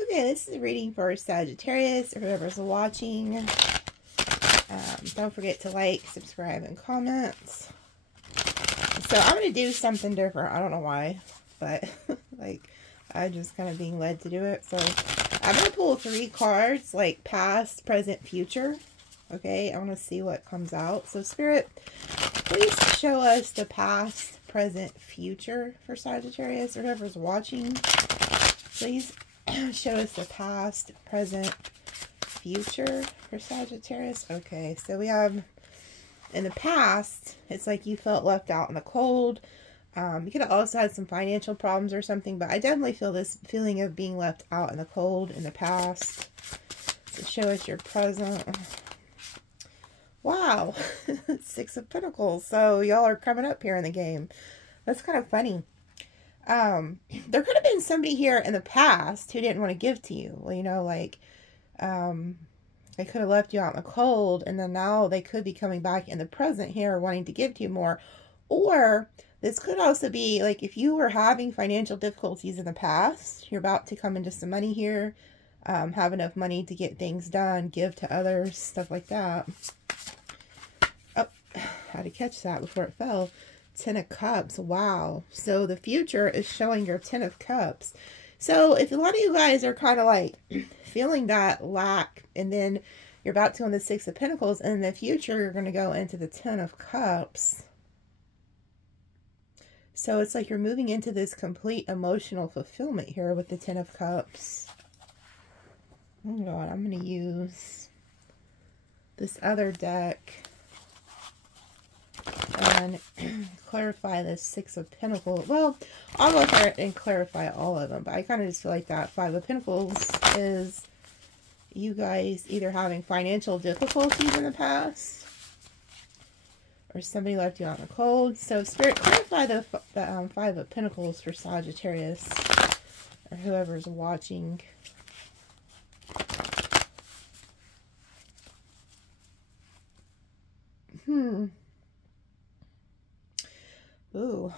Okay, this is a reading for Sagittarius or whoever's watching. Don't forget to like, subscribe, and comment. So I'm going to do something different. I don't know why, but like I'm just kind of being led to do it. So I'm going to pull 3 cards, like past, present, future. Okay, I want to see what comes out. So Spirit, please show us the past, present, future for Sagittarius or whoever's watching. Please show us the past, present, future for Sagittarius. Okay, so we have in the past, it's like you felt left out in the cold. You could have also had some financial problems or something, but I definitely feel this feeling of being left out in the cold in the past. So show us your present. Wow, 6 of Pentacles. So y'all are coming up here in the game. That's kind of funny. There could have been somebody here in the past who didn't want to give to you. Well, you know, like, they could have left you out in the cold, and then now they could be coming back in the present here wanting to give to you more. Or this could also be like if you were having financial difficulties in the past, you're about to come into some money here, have enough money to get things done, give to others, stuff like that. Oh, had to catch that before it fell. 10 of Cups. Wow. So the future is showing your 10 of Cups. So if a lot of you guys are kind of like feeling that lack, and then you're about to go in the 6 of Pentacles, and in the future you're going to go into the 10 of Cups. So it's like you're moving into this complete emotional fulfillment here with the 10 of Cups. Oh God, I'm going to use this other deck and clarify the 6 of Pentacles. Well, I'll go ahead and clarify all of them, but I kind of just feel like that 5 of Pentacles is you guys either having financial difficulties in the past, or somebody left you out in the cold. So Spirit, clarify the 5 of Pentacles for Sagittarius or whoever's watching. Ooh.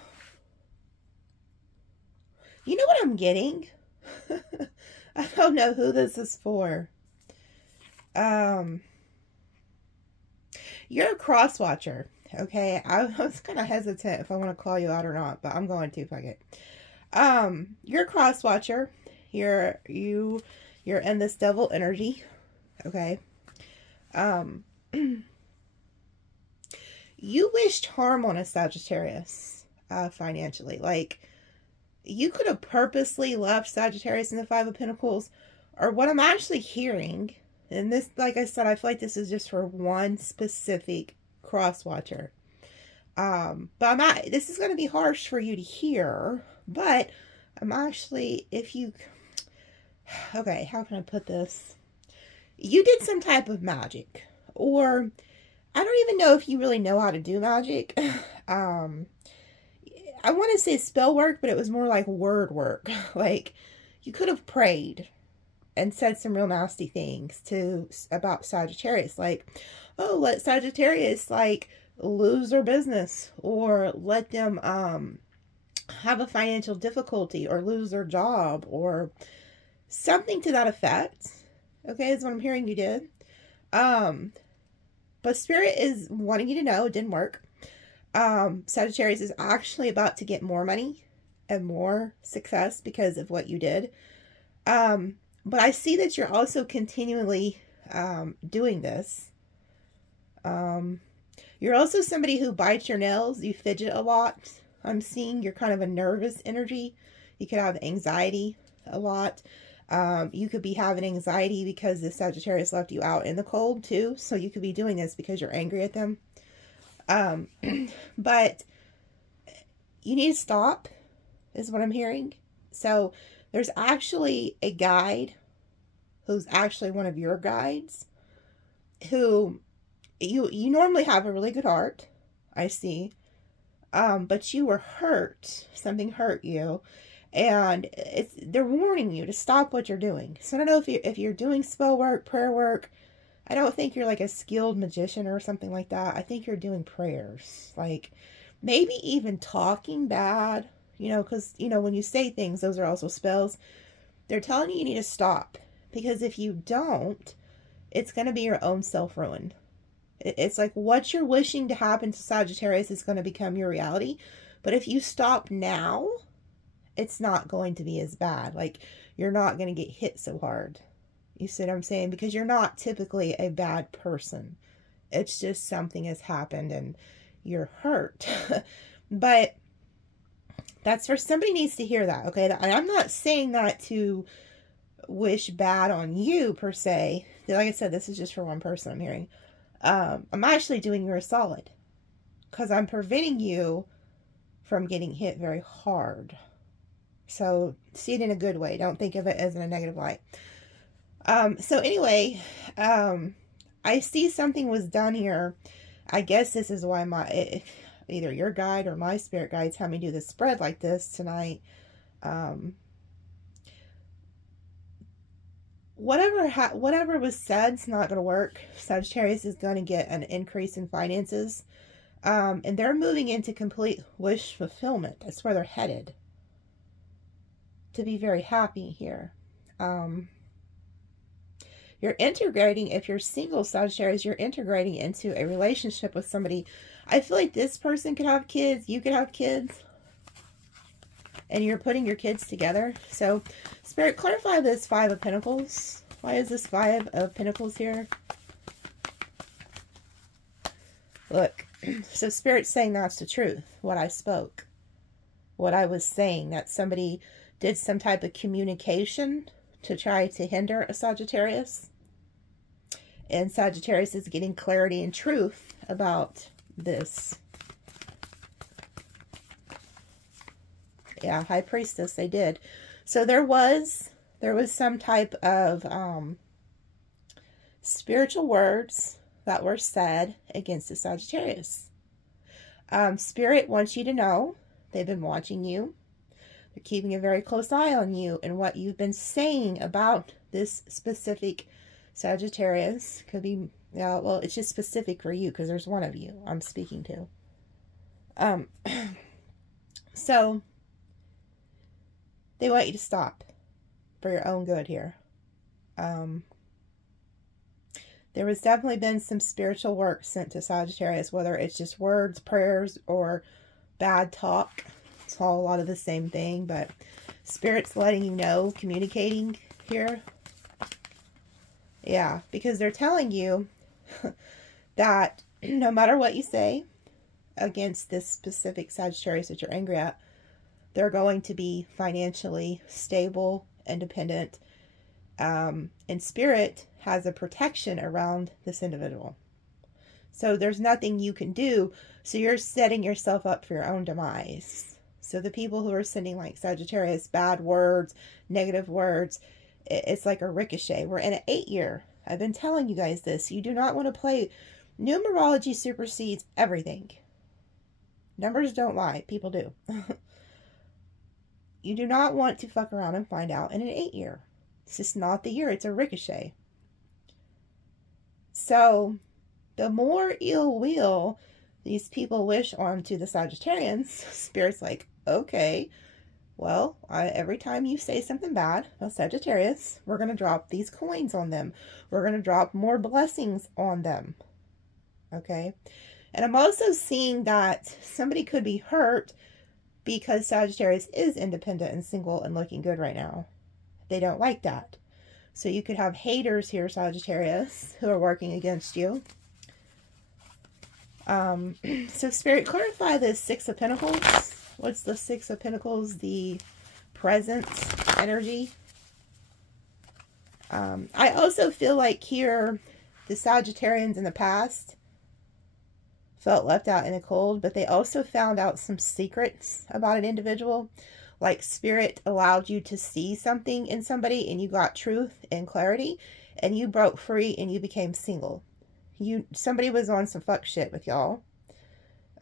You know what I'm getting? I don't know who this is for. You're a cross watcher. Okay. I was kind of hesitant if I want to call you out or not, but I'm going to fuck it. You're a cross watcher. You're in this devil energy. Okay. You wished harm on a Sagittarius, financially. Like, you could have purposely left Sagittarius in the 5 of Pentacles, or what I'm actually hearing, and this, like I said, I feel like this is just for one specific cross watcher. But this is going to be harsh for you to hear, but I'm actually, okay, how can I put this? You did some type of magic, or I don't even know if you really know how to do magic. I want to say spell work, but it was more like word work. Like, you could have prayed and said some real nasty things about Sagittarius. Like, oh, let Sagittarius, like, lose their business, or let them have a financial difficulty, or lose their job, or something to that effect. Okay, is what I'm hearing you did. But Spirit is wanting you to know it didn't work. Sagittarius is actually about to get more money and more success because of what you did. But I see that you're also continually doing this. You're also somebody who bites your nails. You fidget a lot. I'm seeing you're kind of a nervous energy. You could have anxiety a lot. You could be having anxiety because the Sagittarius left you out in the cold too. So you could be doing this because you're angry at them. But you need to stop, is what I'm hearing. So there's actually a guide who's actually one of your guides, who you normally have a really good heart, I see. But you were hurt. Something hurt you. And they're warning you to stop what you're doing. So I don't know if you're doing spell work, prayer work. I don't think you're like a skilled magician or something like that. I think you're doing prayers. Like, maybe even talking bad, you know, because, you know, when you say things, those are also spells. they're telling you you need to stop. Because if you don't, it's going to be your own self-ruin. It's like what you're wishing to happen to Sagittarius is going to become your reality. But if you stop now, it's not going to be as bad. Like, you're not going to get hit so hard. You see what I'm saying? Because you're not typically a bad person. It's just something has happened and you're hurt. But that's for somebody needs to hear that, okay? And I'm not saying that to wish bad on you per se. Like I said, this is just for one person I'm hearing. I'm actually doing you a solid because I'm preventing you from getting hit very hard. So see it in a good way. Don't think of it as in a negative light. So anyway, I see something was done here. I guess this is why either your guide or my spirit guides have me do this spread like this tonight. Whatever was said is not going to work. Sagittarius is going to get an increase in finances. And they're moving into complete wish fulfillment. That's where they're headed. To be very happy here. You're integrating, if you're single, Sagittarius, you're integrating into a relationship with somebody. I feel like this person could have kids. You could have kids. And you're putting your kids together. So, Spirit, clarify this Five of Pentacles. Why is this Five of Pentacles here? Look, so Spirit's saying that's the truth. What I spoke. What I was saying. That somebody did some type of communication to try to hinder a Sagittarius. And Sagittarius is getting clarity and truth about this. Yeah, High Priestess, they did. So there was some type of spiritual words that were said against the Sagittarius. Spirit wants you to know they've been watching you. They're keeping a very close eye on you and what you've been saying about this specific Sagittarius. Could be, yeah, well, it's just specific for you because there's one of you I'm speaking to. So they want you to stop for your own good here. There has definitely been some spiritual work sent to Sagittarius, whether it's just words, prayers, or bad talk. It's all a lot of the same thing, but Spirit's letting you know, communicating here. Yeah, because they're telling you that no matter what you say against this specific Sagittarius that you're angry at, they're going to be financially stable, independent, and Spirit has a protection around this individual. So there's nothing you can do, so you're setting yourself up for your own demise. So the people who are sending like Sagittarius bad words, negative words, it's like a ricochet. We're in an 8-year. I've been telling you guys this. You do not want to play. Numerology supersedes everything. Numbers don't lie. People do. You do not want to fuck around and find out in an 8-year. It's just not the year. It's a ricochet. So the more ill will these people wish onto the Sagittarians, Spirit's like, okay, well, every time you say something bad about Sagittarius, we're going to drop these coins on them. We're going to drop more blessings on them. Okay? And I'm also seeing that somebody could be hurt because Sagittarius is independent and single and looking good right now. They don't like that. So you could have haters here, Sagittarius, who are working against you. So Spirit, clarify the Six of Pentacles. What's the Six of Pentacles? The presence energy. I also feel like here, the Sagittarians in the past felt left out in the cold, but they also found out some secrets about an individual. Like Spirit allowed you to see something in somebody and you got truth and clarity and you broke free and you became single. Somebody was on some fuck shit with y'all.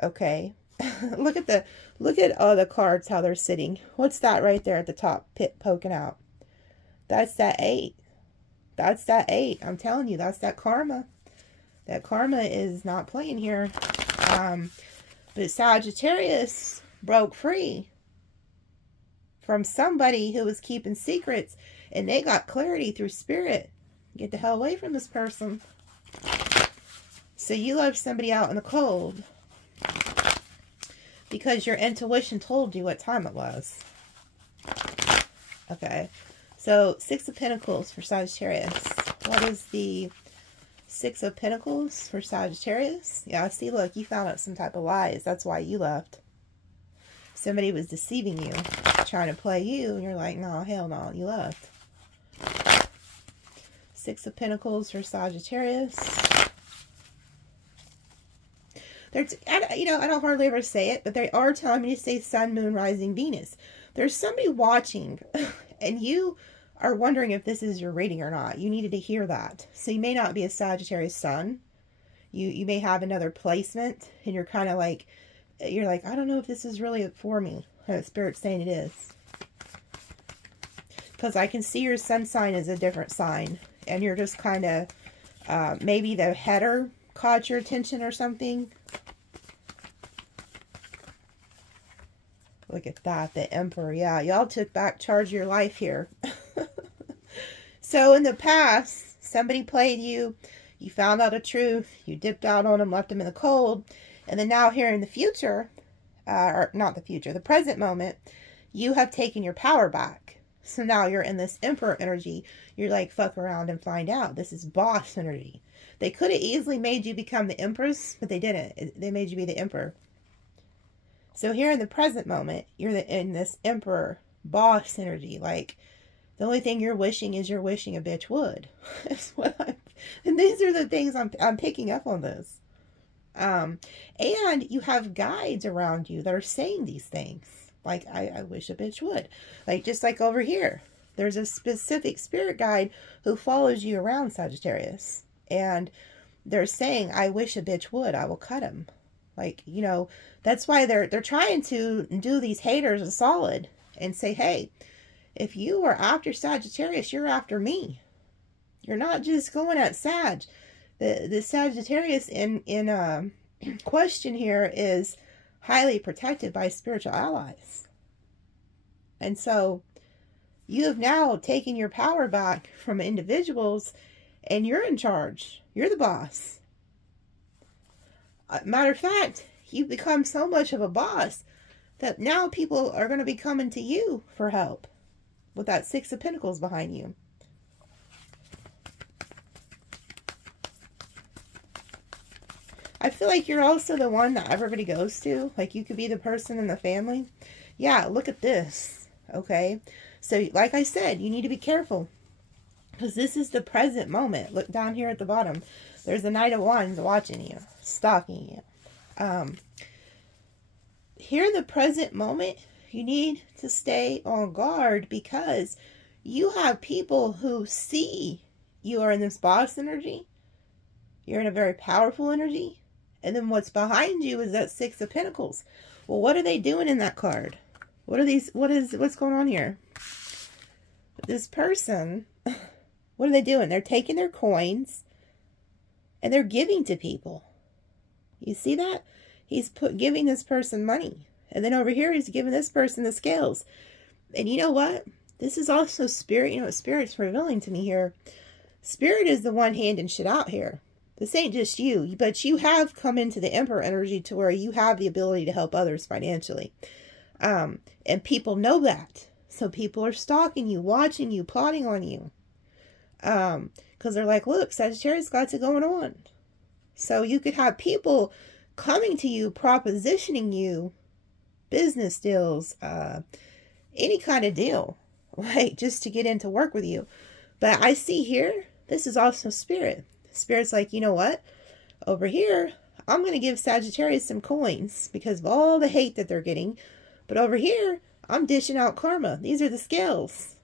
Okay. look at all the cards, how they're sitting. What's that right there at the top pit poking out? That's that 8. That's that 8. I'm telling you, that's that karma. That karma is not playing here. But Sagittarius broke free from somebody who was keeping secrets, and they got clarity through spirit. Get the hell away from this person. So you left somebody out in the cold because your intuition told you what time it was. Okay. So, Six of Pentacles for Sagittarius. What is the Six of Pentacles for Sagittarius? Yeah, see, look, you found out some type of lies. That's why you left. Somebody was deceiving you, trying to play you, and you're like, no, hell no, you left. Six of Pentacles for Sagittarius. There's, you know, I don't hardly ever say it, but they are telling me to say Sun, Moon, Rising, Venus. There's somebody watching, and you are wondering if this is your reading or not. You needed to hear that. So you may not be a Sagittarius Sun. You may have another placement, and you're kind of like, you're like, I don't know if this is really for me. Spirit's saying it is. Because I can see your sun sign is a different sign. And you're just kind of, maybe the header caught your attention or something. Look at that, the Emperor. Yeah, y'all took back charge of your life here. So in the past, somebody played you. You found out the truth. You dipped out on them, left them in the cold. And then now here in the future, or not the future, the present moment, you have taken your power back. So now you're in this Emperor energy. You're like, fuck around and find out. This is boss energy. They could have easily made you become the Empress, but they didn't. They made you be the Emperor. So here in the present moment, you're in this Emperor boss energy. Like, the only thing you're wishing is you're wishing a bitch would. That's what and these are the things I'm picking up on this. And you have guides around you that are saying these things. Like, I wish a bitch would. Like, just like over here. There's a specific spirit guide who follows you around, Sagittarius. And they're saying, I wish a bitch would. I will cut him. Like, you know, that's why they're trying to do these haters a solid. And say, hey, if you are after Sagittarius, you're after me. You're not just going at Sag. The Sagittarius in question here is highly protected by spiritual allies. And so you have now taken your power back from individuals, and you're in charge. You're the boss. Matter of fact, you've become so much of a boss that now people are going to be coming to you for help with that Six of Pentacles behind you. I feel like you're also the one that everybody goes to. Like, you could be the person in the family. Yeah, look at this. Okay. So, like I said, you need to be careful. Because this is the present moment. Look down here at the bottom. There's the Knight of Wands watching you. Stalking you. Here in the present moment, you need to stay on guard. Because you have people who see you are in this boss energy. You're in a very powerful energy. And then what's behind you is that Six of Pentacles. Well, what are they doing in that card? What are these? What's going on here? This person, what are they doing? They're taking their coins and they're giving to people. You see that? He's giving this person money. And then over here, he's giving this person the scales. And you know what? This is also spirit. You know what spirit's revealing to me here? Spirit is the one handing shit out here. This ain't just you, but you have come into the Emperor energy to where you have the ability to help others financially. And people know that. So people are stalking you, watching you, plotting on you. Because they're like, look, Sagittarius got it going on. So you could have people coming to you, propositioning you business deals, any kind of deal, like just to get into work with you. But I see here, this is also spirit. Spirit's like, you know what? Over here, I'm going to give Sagittarius some coins because of all the hate that they're getting. But over here, I'm dishing out karma. These are the scales.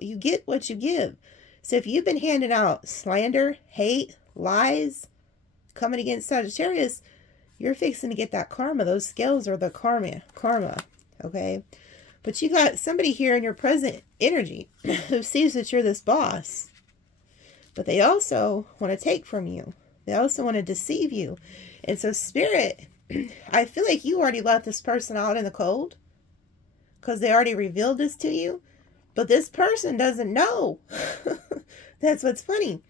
You get what you give. So if you've been handing out slander, hate, lies, coming against Sagittarius, you're fixing to get that karma. Those scales are the karma. Okay? But you got somebody here in your present energy who sees that you're this boss. But they also want to take from you. They also want to deceive you. And so spirit, I feel like you already left this person out in the cold. because they already revealed this to you. But this person doesn't know. That's what's funny.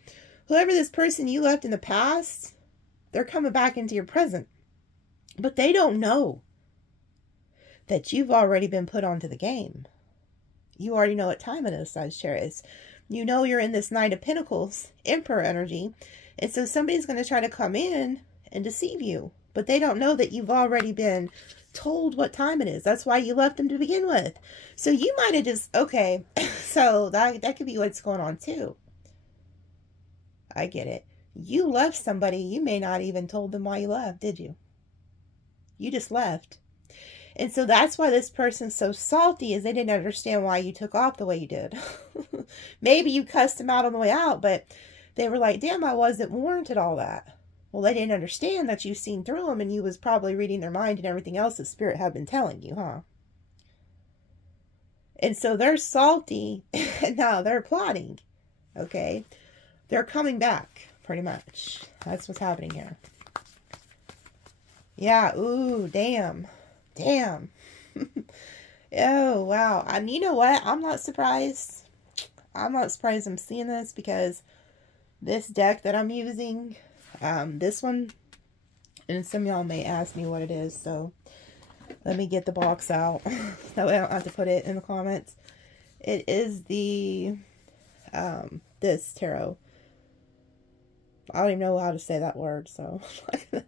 Whoever this person you left in the past, they're coming back into your present. But they don't know that you've already been put onto the game. You already know what time it is, Sagittarius. You know you're in this Knight of Pentacles, Emperor energy. And so somebody's going to try to come in and deceive you. But they don't know that you've already been told what time it is. That's why you left them to begin with. So you might have just, okay, so that could be what's going on too. I get it. You left somebody, you may not even told them why you left, did you? You just left. And so that's why this person's so salty, is they didn't understand why you took off the way you did. Maybe you cussed them out on the way out, but they were like, damn, I wasn't warranted all that. Well, they didn't understand that you've seen through them, and you was probably reading their mind and everything else that Spirit had been telling you, huh? And so they're salty, and now they're plotting, okay? They're coming back, pretty much. That's what's happening here. Yeah, ooh, damn. Damn. Oh, wow. And you know what? I'm not surprised. I'm not surprised I'm seeing this, because this deck that I'm using, this one, and some of y'all may ask me what it is, so let me get the box out. That way I don't have to put it in the comments. It is the, this tarot. I don't even know how to say that word, so I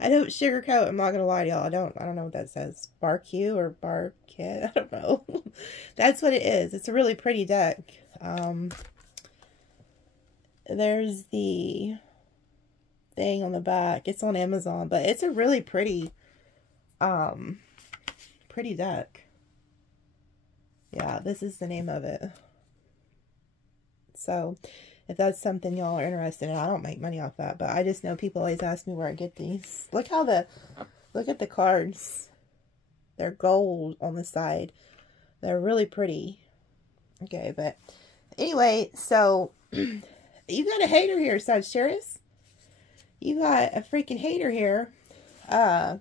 don't sugarcoat. I'm not gonna lie to y'all. I don't know what that says. Barque or Barquet? I don't know. That's what it is. It's a really pretty deck. There's the thing on the back. It's on Amazon, but it's a really pretty pretty deck. Yeah, this is the name of it. So if that's something y'all are interested in, I don't make money off that, but I just know people always ask me where I get these. Look at the cards. They're gold on the side. They're really pretty. Okay, but anyway, so you got a hater here, Sagittarius. You got a freaking hater here. Not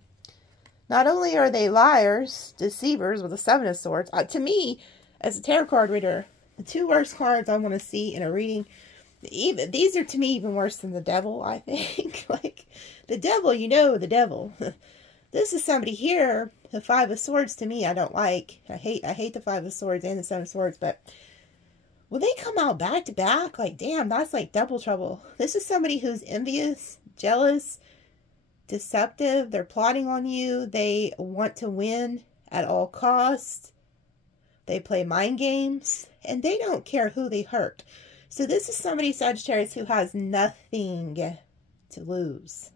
only are they liars, deceivers with a 7 of Swords. To me, as a tarot card reader, the 2 worst cards I want to see in a reading, these are to me even worse than the Devil, I think. Like, the Devil, you know the Devil. This is somebody here, the 5 of Swords to me I don't like. I hate the 5 of Swords and the 7 of Swords, but when they come out back to back, like, damn, that's like double trouble. This is somebody who's envious, jealous, deceptive. They're plotting on you. They want to win at all costs. They play mind games, and they don't care who they hurt. So this is somebody, Sagittarius, who has nothing to lose.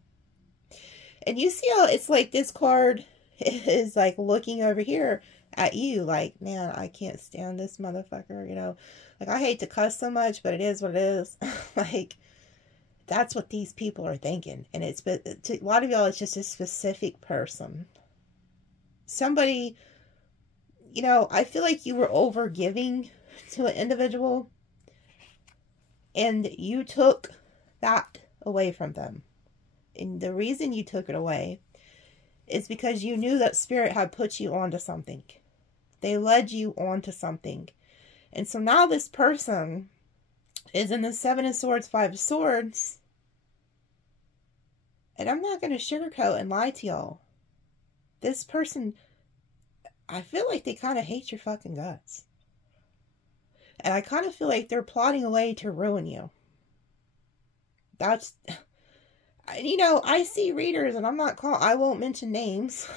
And you see how it's like this card is like looking over here at you like, man, I can't stand this motherfucker, you know. Like, I hate to cuss so much, but it is what it is. Like, that's what these people are thinking. And it's, to a lot of y'all, it's just a specific person. Somebody, you know, I feel like you were over giving to an individual, and you took that away from them. And the reason you took it away is because you knew that Spirit had put you onto something. They led you onto something. And so now this person is in the 7 of Swords, 5 of Swords. And I'm not going to sugarcoat and lie to y'all. This person, I feel like they kind of hate your fucking guts. And I kind of feel like they're plotting a way to ruin you. That's, you know, I see readers, and I won't mention names,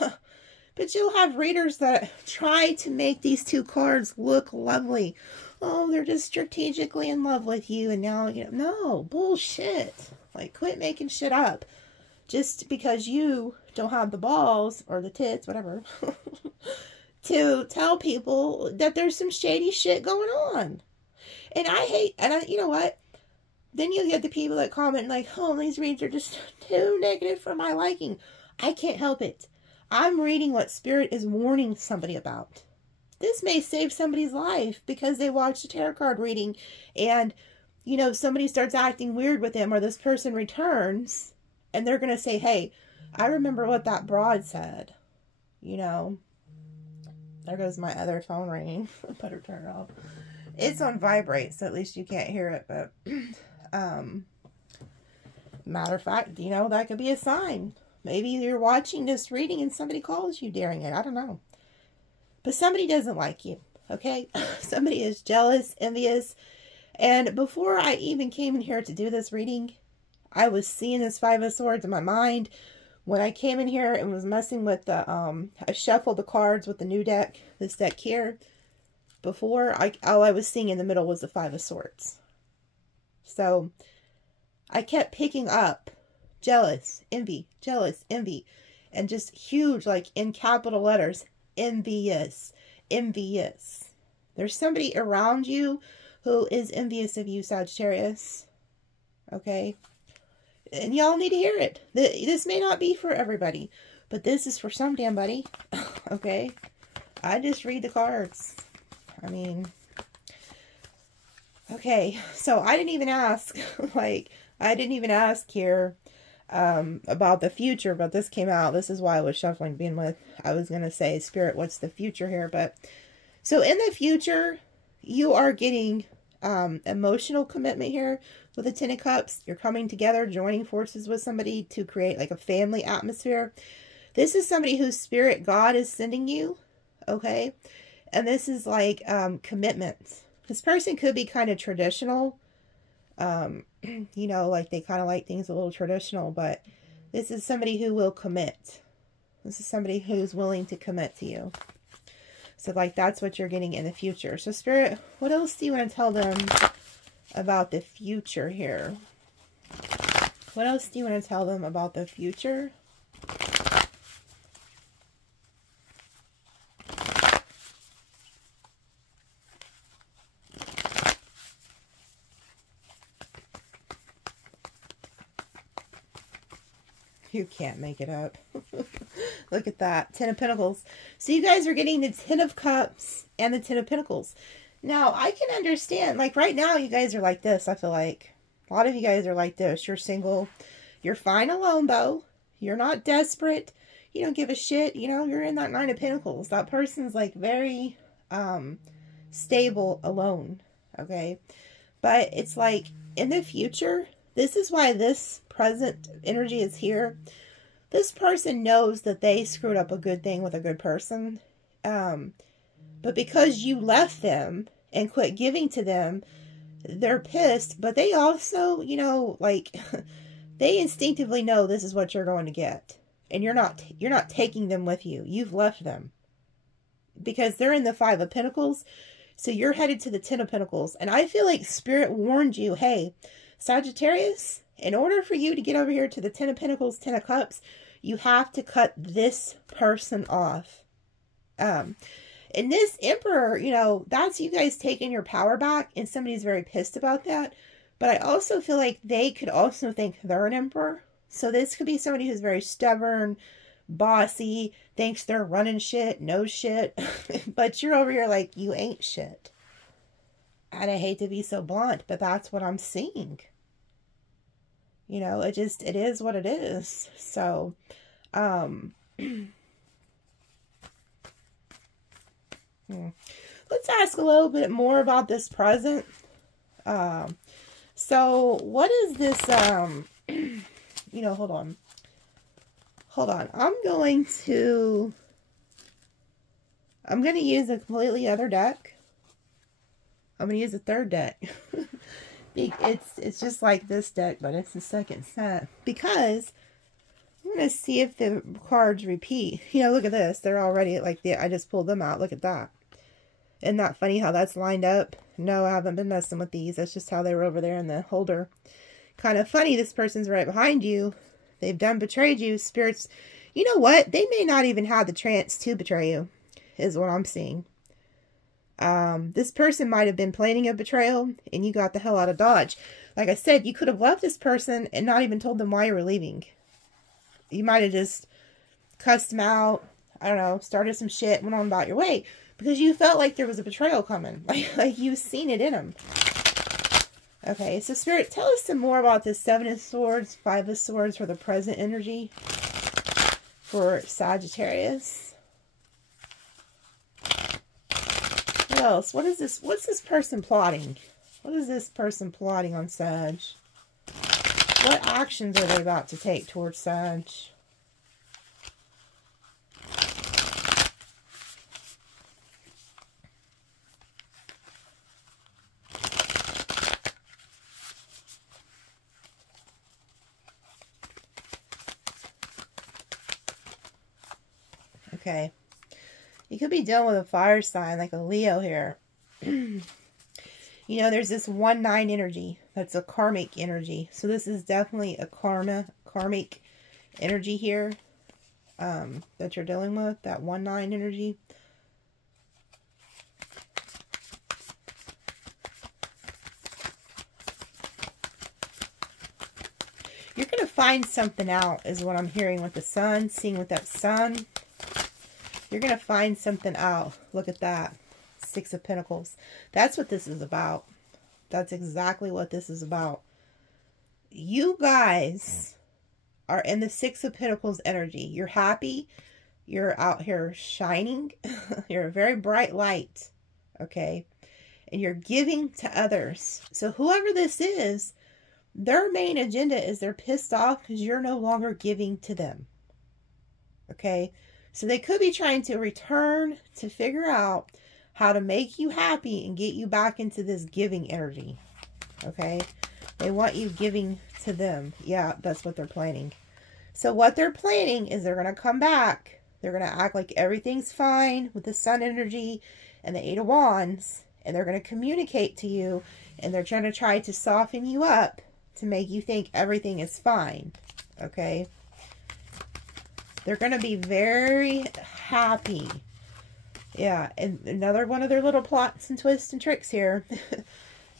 but you'll have readers that try to make these 2 cards look lovely. Oh, they're just strategically in love with you, and now, you know, no, bullshit. Like, quit making shit up. Just because you don't have the balls, or the tits, whatever, to tell people that there's some shady shit going on. And you know what? Then you get the people that comment like, oh, these reads are just too negative for my liking. I can't help it. I'm reading what Spirit is warning somebody about. This may save somebody's life because they watched a tarot card reading and, you know, somebody starts acting weird with them, or this person returns and they're going to say, hey, I remember what that broad said, you know. There goes my other phone ringing. I better turn it off. It's on vibrate, so at least you can't hear it. But, matter of fact, you know, that could be a sign. Maybe you're watching this reading and somebody calls you during it. I don't know. But somebody doesn't like you, okay? Somebody is jealous, envious. And before I even came in here to do this reading, I was seeing this Five of Swords in my mind. When I came in here and was messing with the, I shuffled the cards with the new deck, this deck here. Before, all I was seeing in the middle was the Five of Swords. So, I kept picking up jealous, envy, and just huge, like in capital letters, envious, envious. There's somebody around you who is envious of you, Sagittarius. Okay? And y'all need to hear it. This may not be for everybody, but this is for some damn buddy. Okay? I just read the cards. I mean, okay, so I didn't even ask, like, I didn't even ask here about the future, but this came out. This is why I was shuffling, being with, I was going to say, Spirit, what's the future here? But, so in the future, you are getting emotional commitment here with the Ten of Cups. You're coming together, joining forces with somebody to create like a family atmosphere. This is somebody whose spirit God is sending you, okay? And this is like commitment. This person could be kind of traditional. You know, like they kind of like things a little traditional, but this is somebody who will commit. This is somebody who's willing to commit to you. So like that's what you're getting in the future. So Spirit, what else do you want to tell them about the future here? What else do you want to tell them about the future? You can't make it up. Look at that. Ten of Pentacles. So you guys are getting the Ten of Cups and the Ten of Pentacles. Now, I can understand. Like, right now, you guys are like this, I feel like. A lot of you guys are like this. You're single. You're fine alone, though. You're not desperate. You don't give a shit. You know, you're in that Nine of Pentacles. That person's, like, very stable alone. Okay? But it's like, in the future, this is why this present energy is here. This person knows that they screwed up a good thing with a good person. But because you left them and quit giving to them, they're pissed. But they also, you know, like, they instinctively know this is what you're going to get. And you're not taking them with you. You've left them. Because they're in the Five of Pentacles. So you're headed to the Ten of Pentacles. And I feel like Spirit warned you, hey, Sagittarius, in order for you to get over here to the Ten of Pentacles, Ten of Cups, you have to cut this person off. And this Emperor, you know, that's you guys taking your power back, and somebody's very pissed about that. But I also feel like they could also think they're an Emperor. So this could be somebody who's very stubborn, bossy, thinks they're running shit, knows shit. But you're over here like, you ain't shit. And I hate to be so blunt, but that's what I'm seeing. You know, it is what it is. So, let's ask a little bit more about this present. So what is this, you know, hold on. I'm going to use a completely other deck. I'm going to use a third deck. It's just like this deck, but it's the second set. Because I'm going to see if the cards repeat. You know, look at this. They're already like I just pulled them out. Look at that. Isn't that funny how that's lined up? No, I haven't been messing with these. That's just how they were over there in the holder. Kind of funny. This person's right behind you. They've done betrayed you. Spirits, you know what? They may not even have the chance to betray you, is what I'm seeing. This person might have been planning a betrayal, and you got the hell out of Dodge. Like I said, you could have left this person and not even told them why you were leaving. You might have just cussed them out, I don't know, started some shit, went on about your way, because you felt like there was a betrayal coming. Like you've seen it in them. Okay, so Spirit, tell us some more about this Seven of Swords, Five of Swords for the present energy for Sagittarius. else? What is this? What's this person plotting? What is this person plotting on Sag? What actions are they about to take towards Sag? Okay. You could be dealing with a fire sign like a Leo here. You know, there's this 1-9 energy. That's a karmic energy. So this is definitely a karmic energy here that you're dealing with. That 1-9 energy. You're going to find something out is what I'm hearing with the sun. Seeing with that sun. You're going to find something out. Look at that. 6 of Pentacles. That's what this is about. That's exactly what this is about. You guys are in the 6 of Pentacles energy. You're happy. You're out here shining. You're a very bright light. Okay? And you're giving to others. So whoever this is, their main agenda is they're pissed off because you're no longer giving to them. Okay? So they could be trying to return to figure out how to make you happy and get you back into this giving energy. Okay? They want you giving to them. Yeah, that's what they're planning. So what they're planning is they're going to come back. They're going to act like everything's fine with the sun energy and the 8 of Wands. And they're going to communicate to you. And they're trying to try to soften you up to make you think everything is fine. Okay? They're going to be very happy. Yeah, and another one of their little plots and twists and tricks here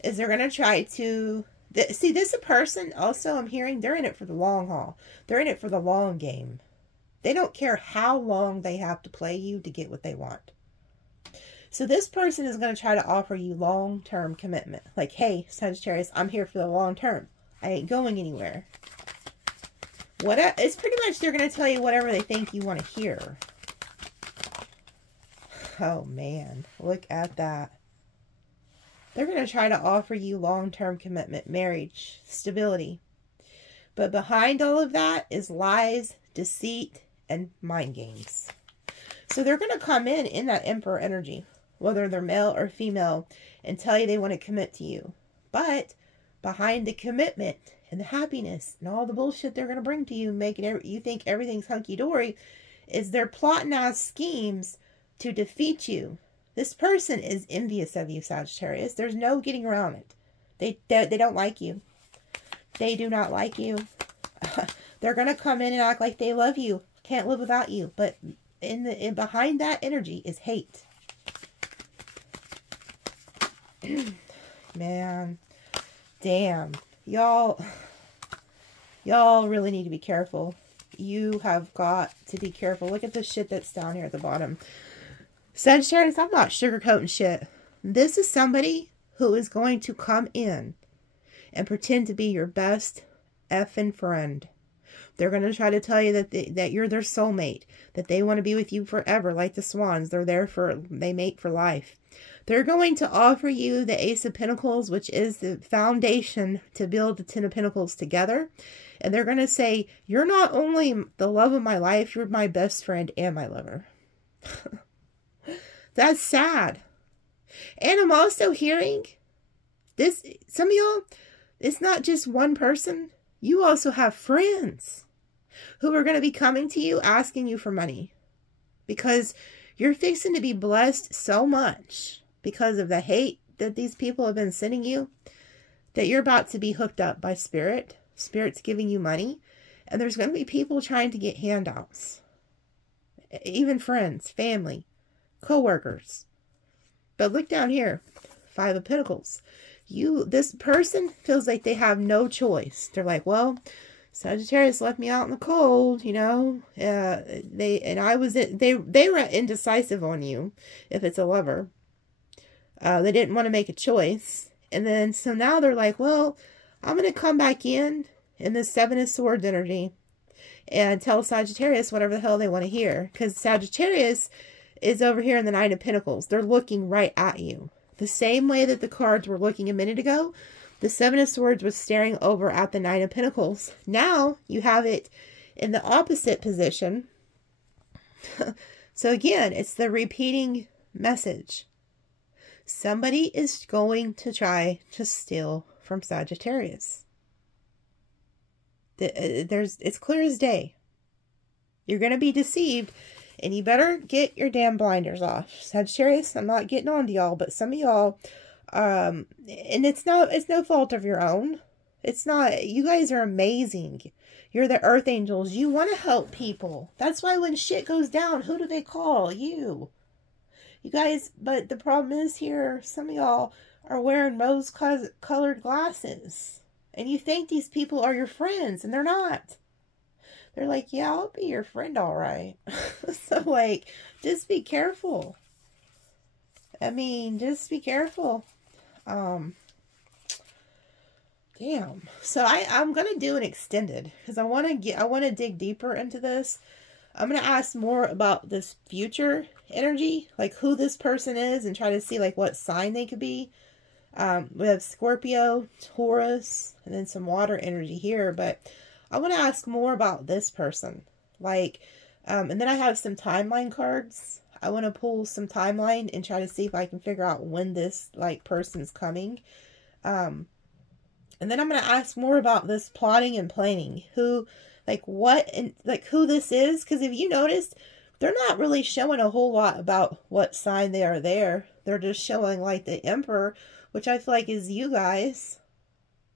is they're going to try to... See, this person, also, I'm hearing, they're in it for the long haul. They're in it for the long game. They don't care how long they have to play you to get what they want. So this person is going to try to offer you long-term commitment. Like, hey, Sagittarius, I'm here for the long term. I ain't going anywhere. It's pretty much they're going to tell you whatever they think you want to hear. Oh, man. Look at that. They're going to try to offer you long-term commitment, marriage, stability. But behind all of that is lies, deceit, and mind games. So they're going to come in that Emperor energy, whether they're male or female, and tell you they want to commit to you. But behind the commitment and the happiness and all the bullshit they're going to bring to you, making you think everything's hunky-dory, is they're plotting out schemes to defeat you. This person is envious of you, Sagittarius. There's no getting around it. They don't like you. They do not like you. They're going to come in and act like they love you. Can't live without you. But behind that energy is hate. Man. Damn. Y'all really need to be careful. You have got to be careful. Look at the shit that's down here at the bottom. Sagittarius, I'm not sugarcoating shit. This is somebody who is going to come in and pretend to be your best effing friend. They're going to try to tell you that you're their soulmate, that they want to be with you forever, like the swans. They mate for life. They're going to offer you the Ace of Pentacles, which is the foundation to build the 10 of Pentacles together. And they're going to say, you're not only the love of my life, you're my best friend and my lover. That's sad. And I'm also hearing this, some of y'all, it's not just one person. You also have friends who are going to be coming to you asking you for money. Because you're fixing to be blessed so much because of the hate that these people have been sending you, that you're about to be hooked up by Spirit. Spirit's giving you money. And there's going to be people trying to get handouts. Even friends, family, co-workers. But look down here. 5 of Pentacles. This person feels like they have no choice. They're like, well, Sagittarius left me out in the cold, you know. They were indecisive on you, if it's a lover. They didn't want to make a choice. And then, so now they're like, well, I'm going to come back in this 7 of Swords energy and tell Sagittarius whatever the hell they want to hear. Because Sagittarius is over here in the Nine of Pentacles. They're looking right at you. The same way that the cards were looking a minute ago, the Seven of Swords was staring over at the Nine of Pentacles. Now you have it in the opposite position. So again, it's the repeating message. Somebody is going to try to steal from Sagittarius. It's clear as day. You're going to be deceived, and you better get your damn blinders off. Sagittarius, I'm not getting on to y'all, but some of y'all, and it's no fault of your own. It's not. You guys are amazing. You're the earth angels. You want to help people. That's why when shit goes down, who do they call? You. You guys, but the problem is here, some of y'all are wearing rose-colored glasses. And you think these people are your friends, and they're not. They're like, yeah, I'll be your friend, all right. So, like, just be careful. I mean, just be careful. Damn. So I'm gonna do an extended because I want to dig deeper into this. I'm gonna ask more about this future energy, like who this person is, and try to see like what sign they could be. We have Scorpio, Taurus, and then some water energy here, but I want to ask more about this person. Like, and then I have some timeline cards. I want to pull some timeline and try to see if I can figure out when this like person's coming. And then I'm going to ask more about this plotting and planning. Who, like what, and like who this is. Because if you notice, they're not really showing a whole lot about what sign they are there. They're just showing like the Emperor, which I feel like is you guys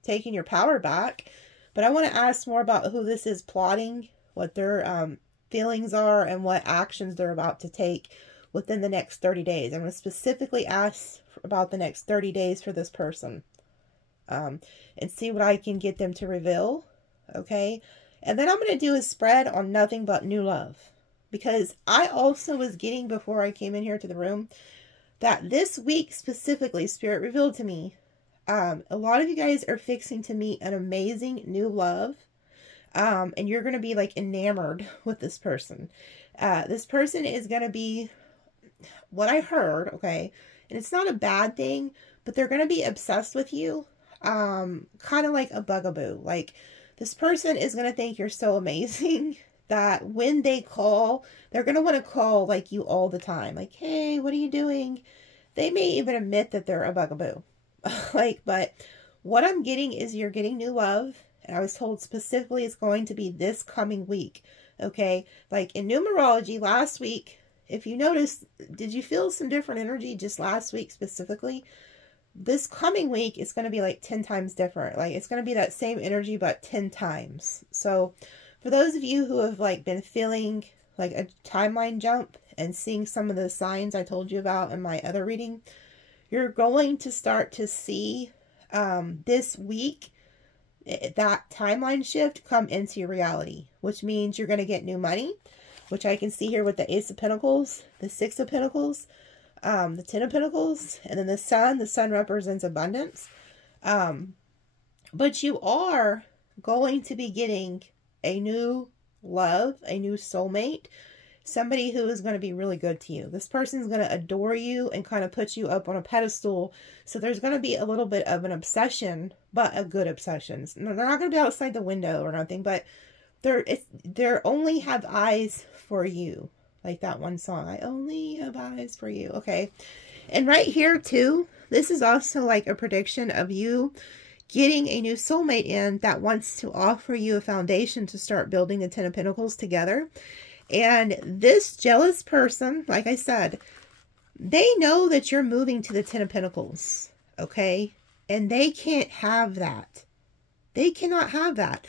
taking your power back. But I want to ask more about who this is plotting, what their feelings are, and what actions they're about to take within the next 30 days. I'm going to specifically ask about the next 30 days for this person. And see what I can get them to reveal. Okay. And then I'm going to do a spread on nothing but new love. Because I also was getting, before I came in here to the room, that this week specifically, Spirit revealed to me, a lot of you guys are fixing to meet an amazing new love. And you're going to be like enamored with this person. This person is going to be, what I heard, okay, and it's not a bad thing, but they're going to be obsessed with you. Kind of like a bugaboo. Like, this person is going to think you're so amazing that when they call, they're going to want to call like you all the time. Like, hey, what are you doing? They may even admit that they're a bugaboo. Like, but what I'm getting is you're getting new love. And I was told specifically it's going to be this coming week. Okay. Like in numerology last week, if you notice, did you feel some different energy just last week specifically? This coming week is going to be like 10 times different. Like it's going to be that same energy, but 10 times. So for those of you who have like been feeling like a timeline jump and seeing some of the signs I told you about in my other reading, you're going to start to see this week that timeline shift come into your reality, which means you're going to get new money, which I can see here with the Ace of Pentacles, the Six of Pentacles, the Ten of Pentacles, and then the Sun. The Sun represents abundance. But you are going to be getting a new love, a new soulmate, somebody who is going to be really good to you. This person is going to adore you and kind of put you up on a pedestal. So there's going to be a little bit of an obsession, but a good obsession. They're not going to be outside the window or nothing, but they're only have eyes for you. Like that one song, I only have eyes for you. Okay. And right here too, this is also like a prediction of you getting a new soulmate in that wants to offer you a foundation to start building the Ten of Pentacles together. And this jealous person, like I said, they know that you're moving to the Ten of Pentacles. Okay. And they can't have that. They cannot have that.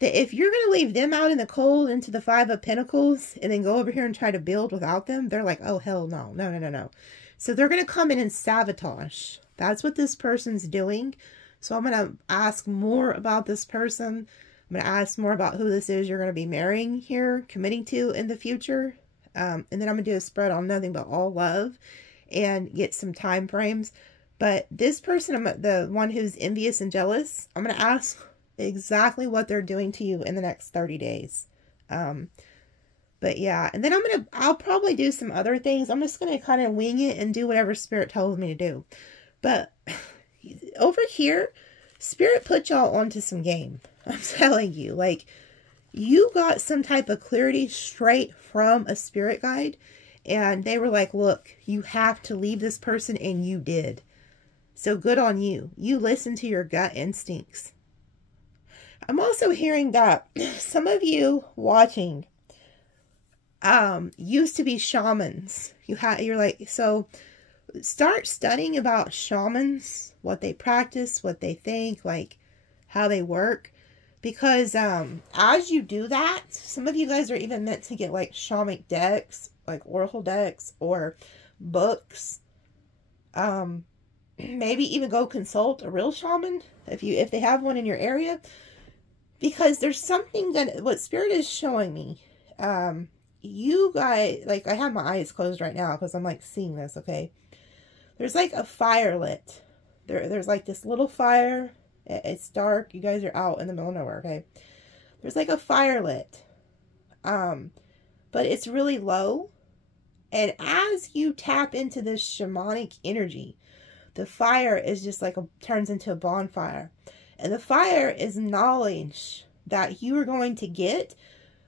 That if you're going to leave them out in the cold into the Five of Pentacles and then go over here and try to build without them, they're like, oh, hell no, no, no, no, no. So they're going to come in and sabotage. That's what this person's doing. So I'm going to ask more about this person. I'm going to ask more about who this is you're going to be marrying here, committing to in the future. And then I'm going to do a spread on nothing but all love and get some time frames. But this person, the one who's envious and jealous, I'm going to ask exactly what they're doing to you in the next 30 days. But But yeah, and then I'll probably do some other things. I'm just going to kind of wing it and do whatever Spirit tells me to do. But over here, Spirit put y'all onto some game. I'm telling you, like, you got some type of clarity straight from a spirit guide. And they were like, look, you have to leave this person, and you did. So good on you. You listened to your gut instincts. I'm also hearing that some of you watching used to be shamans. You're like, so start studying about shamans, what they practice, what they think, like how they work. Because as you do that, some of you guys are even meant to get like shamanic decks, like oracle decks or books. Maybe even go consult a real shaman if they have one in your area. Because there's something that what Spirit is showing me. You guys, like, I have my eyes closed right now because I'm like seeing this, okay? There's like a fire lit. There's like this little fire. It's dark. You guys are out in the middle of nowhere, okay? There's like a fire lit. But it's really low. And as you tap into this shamanic energy, the fire is just like turns into a bonfire. And the fire is knowledge that you are going to get.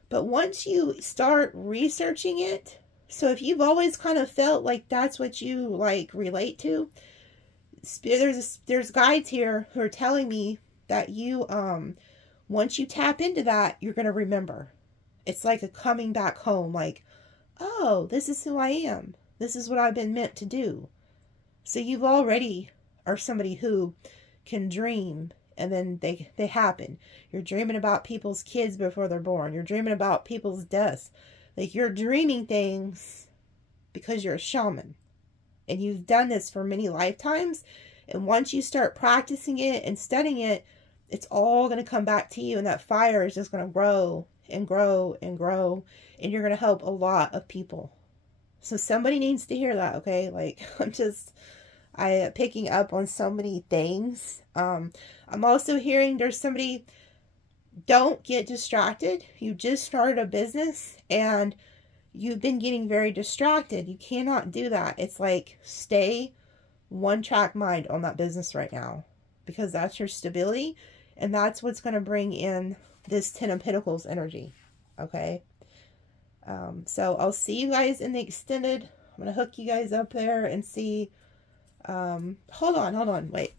But once you start researching it, so if you've always kind of felt like that's what you like relate to, there's guides here who are telling me that you, once you tap into that, you're going to remember. It's like a coming back home, like, oh, this is who I am. This is what I've been meant to do. So you've already are somebody who can dream, and then they happen. You're dreaming about people's kids before they're born. You're dreaming about people's deaths. Like, you're dreaming things because you're a shaman. And you've done this for many lifetimes. And once you start practicing it and studying it, it's all going to come back to you. And that fire is just going to grow and grow and grow. And you're going to help a lot of people. So somebody needs to hear that, okay? Like, I picking up on so many things. I'm also hearing there's somebody, don't get distracted. You just started a business and you've been getting very distracted. You cannot do that. It's like, stay one track mind on that business right now, because that's your stability and that's what's going to bring in this 10 of Pentacles energy. Okay. So I'll see you guys in the extended. I'm going to hook you guys up there and see. Hold on. Wait,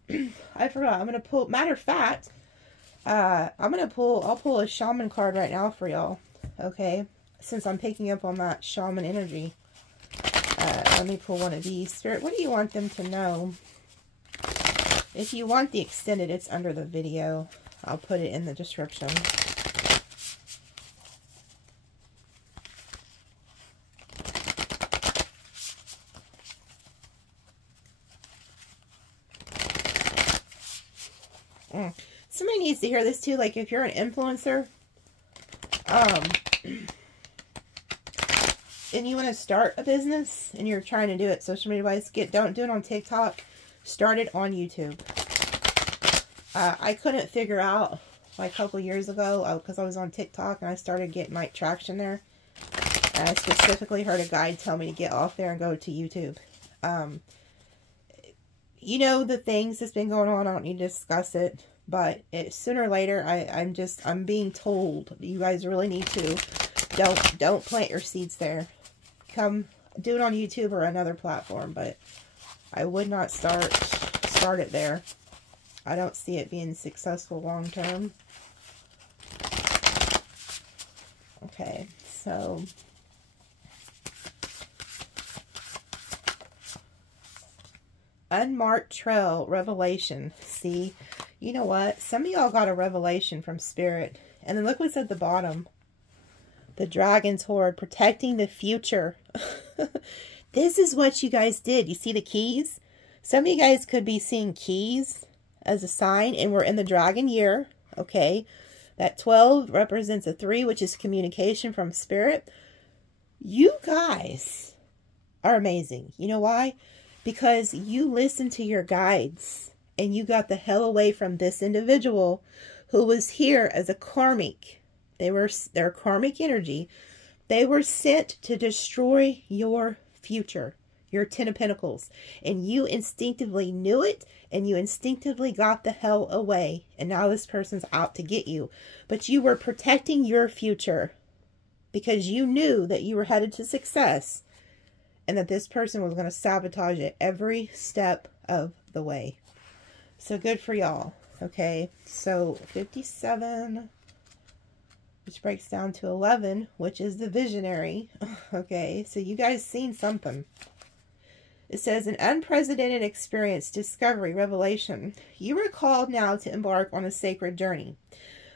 I forgot. I'm going to pull, matter of fact, I'll pull a shaman card right now for y'all. Okay. Since I'm picking up on that shaman energy, let me pull one of these. Spirit, what do you want them to know? If you want the extended, it's under the video. I'll put it in the description. Somebody needs to hear this too. Like, if you're an influencer, and you want to start a business and you're trying to do it social media wise, don't do it on TikTok. Start it on YouTube. I couldn't figure out like a couple years ago because I was on TikTok and I started getting like traction there. And I specifically heard a guide tell me to get off there and go to YouTube. You know, the things that's been going on, I don't need to discuss it, but sooner or later, I'm being told you guys really need to, don't plant your seeds there. Come do it on YouTube or another platform, but I would not start it there. I don't see it being successful long term. Okay, so unmarked trail, revelation. See, you know what? Some of y'all got a revelation from Spirit. And then look what's at the bottom. The dragon's horde, protecting the future. This is what you guys did. You see the keys? Some of you guys could be seeing keys as a sign, and we're in the dragon year. Okay. That 12 represents a 3, which is communication from Spirit. You guys are amazing. You know why? Because you listened to your guides and you got the hell away from this individual who was here as a karmic. They're karmic energy. They were sent to destroy your future, your 10 of Pentacles. And you instinctively knew it, and you instinctively got the hell away. And now this person's out to get you. But you were protecting your future because you knew that you were headed to success and that this person was going to sabotage it every step of the way. So good for y'all. Okay, so 57, which breaks down to 11, which is the visionary. Okay, so you guys seen something. It says, an unprecedented experience, discovery, revelation. You are called now to embark on a sacred journey.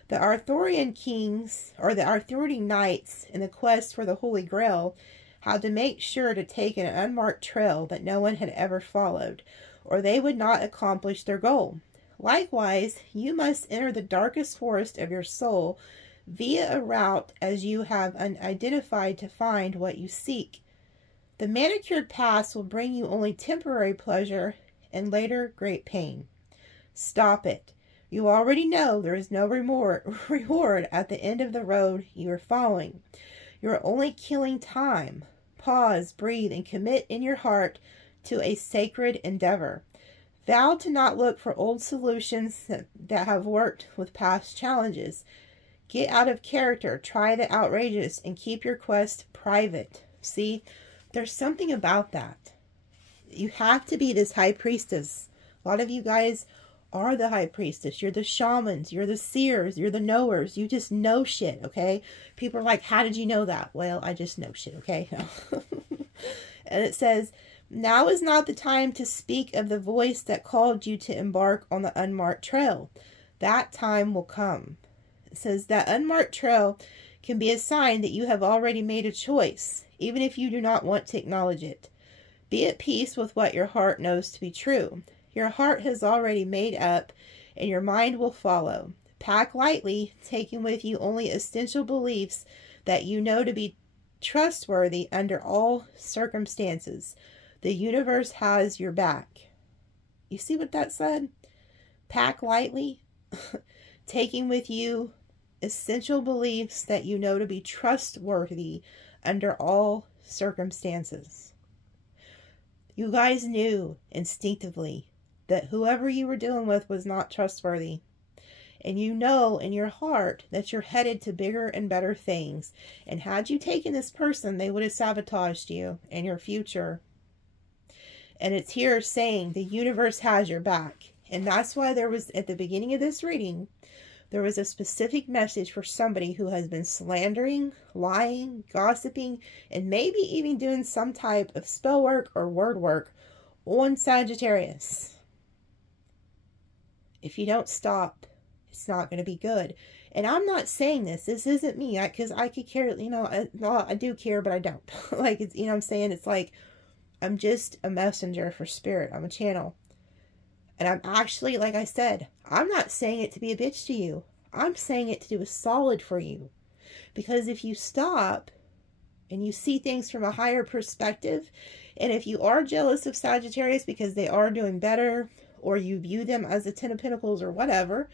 The Arthurian kings, or the Arthurian knights, in the quest for the Holy Grail, had to make sure to take an unmarked trail that no one had ever followed, or they would not accomplish their goal. Likewise, you must enter the darkest forest of your soul via a route as you have identified to find what you seek. The manicured paths will bring you only temporary pleasure and later great pain. Stop it. You already know there is no reward at the end of the road you are following. You are only killing time. Pause, breathe, and commit in your heart to a sacred endeavor. Vow to not look for old solutions that have worked with past challenges. Get out of character, try the outrageous, and keep your quest private. See, there's something about that. You have to be this high priestess. A lot of you guys are the high priestess. You're the shamans. You're the seers. You're the knowers. You just know shit, okay? People are like, how did you know that? Well, I just know shit, okay? And it says, now is not the time to speak of the voice that called you to embark on the unmarked trail. That time will come. It says that unmarked trail can be a sign that you have already made a choice, even if you do not want to acknowledge it. Be at peace with what your heart knows to be true. Your heart has already made up, and your mind will follow. Pack lightly, taking with you only essential beliefs that you know to be trustworthy under all circumstances. The universe has your back. You see what that said? Pack lightly, taking with you essential beliefs that you know to be trustworthy under all circumstances. You guys knew instinctively that whoever you were dealing with was not trustworthy. And you know in your heart that you're headed to bigger and better things. And had you taken this person, they would have sabotaged you and your future. And it's here saying the universe has your back. And that's why there was, at the beginning of this reading, there was a specific message for somebody who has been slandering, lying, gossiping, and maybe even doing some type of spell work or word work on Sagittarius. If you don't stop, it's not going to be good. And I'm not saying this. This isn't me. Because I could care, you know, I do care, but I don't. Like, it's, you know what I'm saying? It's like, I'm just a messenger for spirit. I'm a channel. And I'm actually, like I said, I'm not saying it to be a bitch to you. I'm saying it to do a solid for you. Because if you stop and you see things from a higher perspective, and if you are jealous of Sagittarius because they are doing better, or you view them as a 10 of Pentacles or whatever,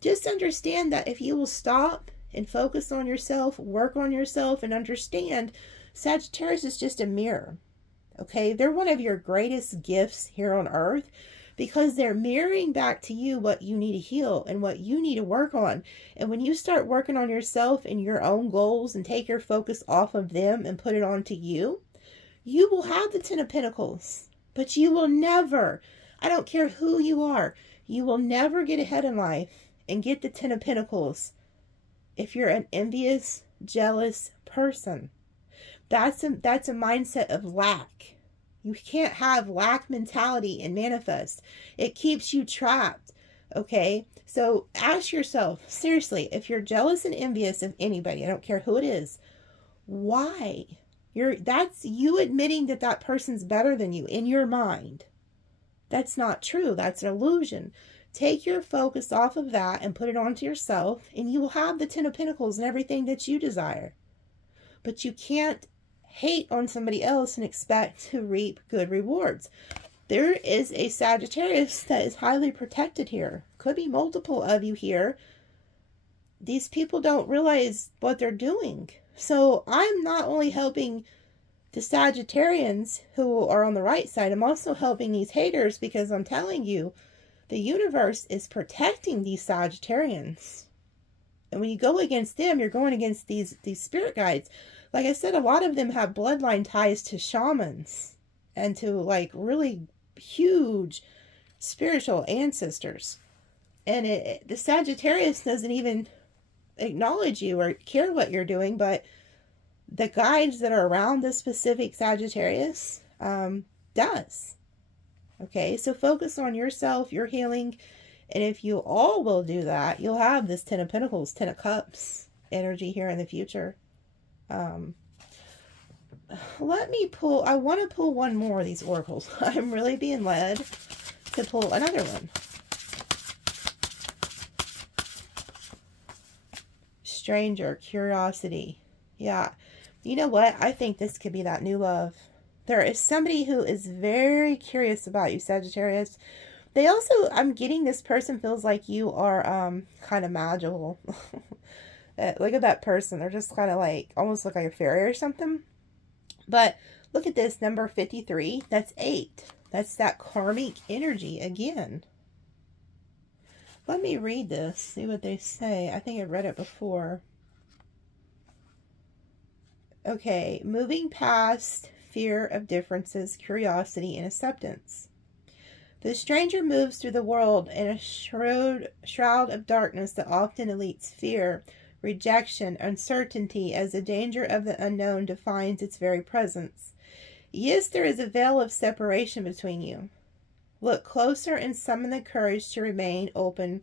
just understand that if you will stop and focus on yourself, work on yourself, and understand Sagittarius is just a mirror. Okay? They're one of your greatest gifts here on earth because they're mirroring back to you what you need to heal and what you need to work on. And when you start working on yourself and your own goals and take your focus off of them and put it onto you, you will have the 10 of Pentacles. But you will never, I don't care who you are, you will never get ahead in life and get the 10 of Pentacles if you're an envious, jealous person. That's a mindset of lack. You can't have lack mentality and manifest. It keeps you trapped. Okay? So ask yourself, seriously, if you're jealous and envious of anybody, I don't care who it is, why? That's you admitting that that person's better than you in your mind. That's not true. That's an illusion. Take your focus off of that and put it onto yourself, and you will have the 10 of Pentacles and everything that you desire. But you can't hate on somebody else and expect to reap good rewards. There is a Sagittarius that is highly protected here. Could be multiple of you here. These people don't realize what they're doing. So I'm not only helping the Sagittarians who are on the right side, I'm also helping these haters, because I'm telling you, the universe is protecting these Sagittarians. And when you go against them, you're going against these spirit guides. Like I said, a lot of them have bloodline ties to shamans and to like really huge spiritual ancestors. And the Sagittarius doesn't even acknowledge you or care what you're doing, but the guides that are around this specific Sagittarius does. Okay, so focus on yourself, your healing, and if you all will do that, you'll have this 10 of Pentacles, 10 of Cups energy here in the future. Let me pull, I want to pull one more of these oracles. I'm really being led to pull another one. Stranger, curiosity. Yeah. You know what? I think this could be that new love. There is somebody who is very curious about you, Sagittarius. They also, I'm getting this person feels like you are kind of magical. Look at that person. They're just kind of like, almost look like a fairy or something. But look at this, number 53. That's 8. That's that karmic energy again. Let me read this, see what they say. I think I read it before. Okay, moving past fear of differences, curiosity, and acceptance. The stranger moves through the world in a shroud of darkness that often elites fear, rejection, uncertainty, as the danger of the unknown defines its very presence. Yes, there is a veil of separation between you. Look closer and summon the courage to remain open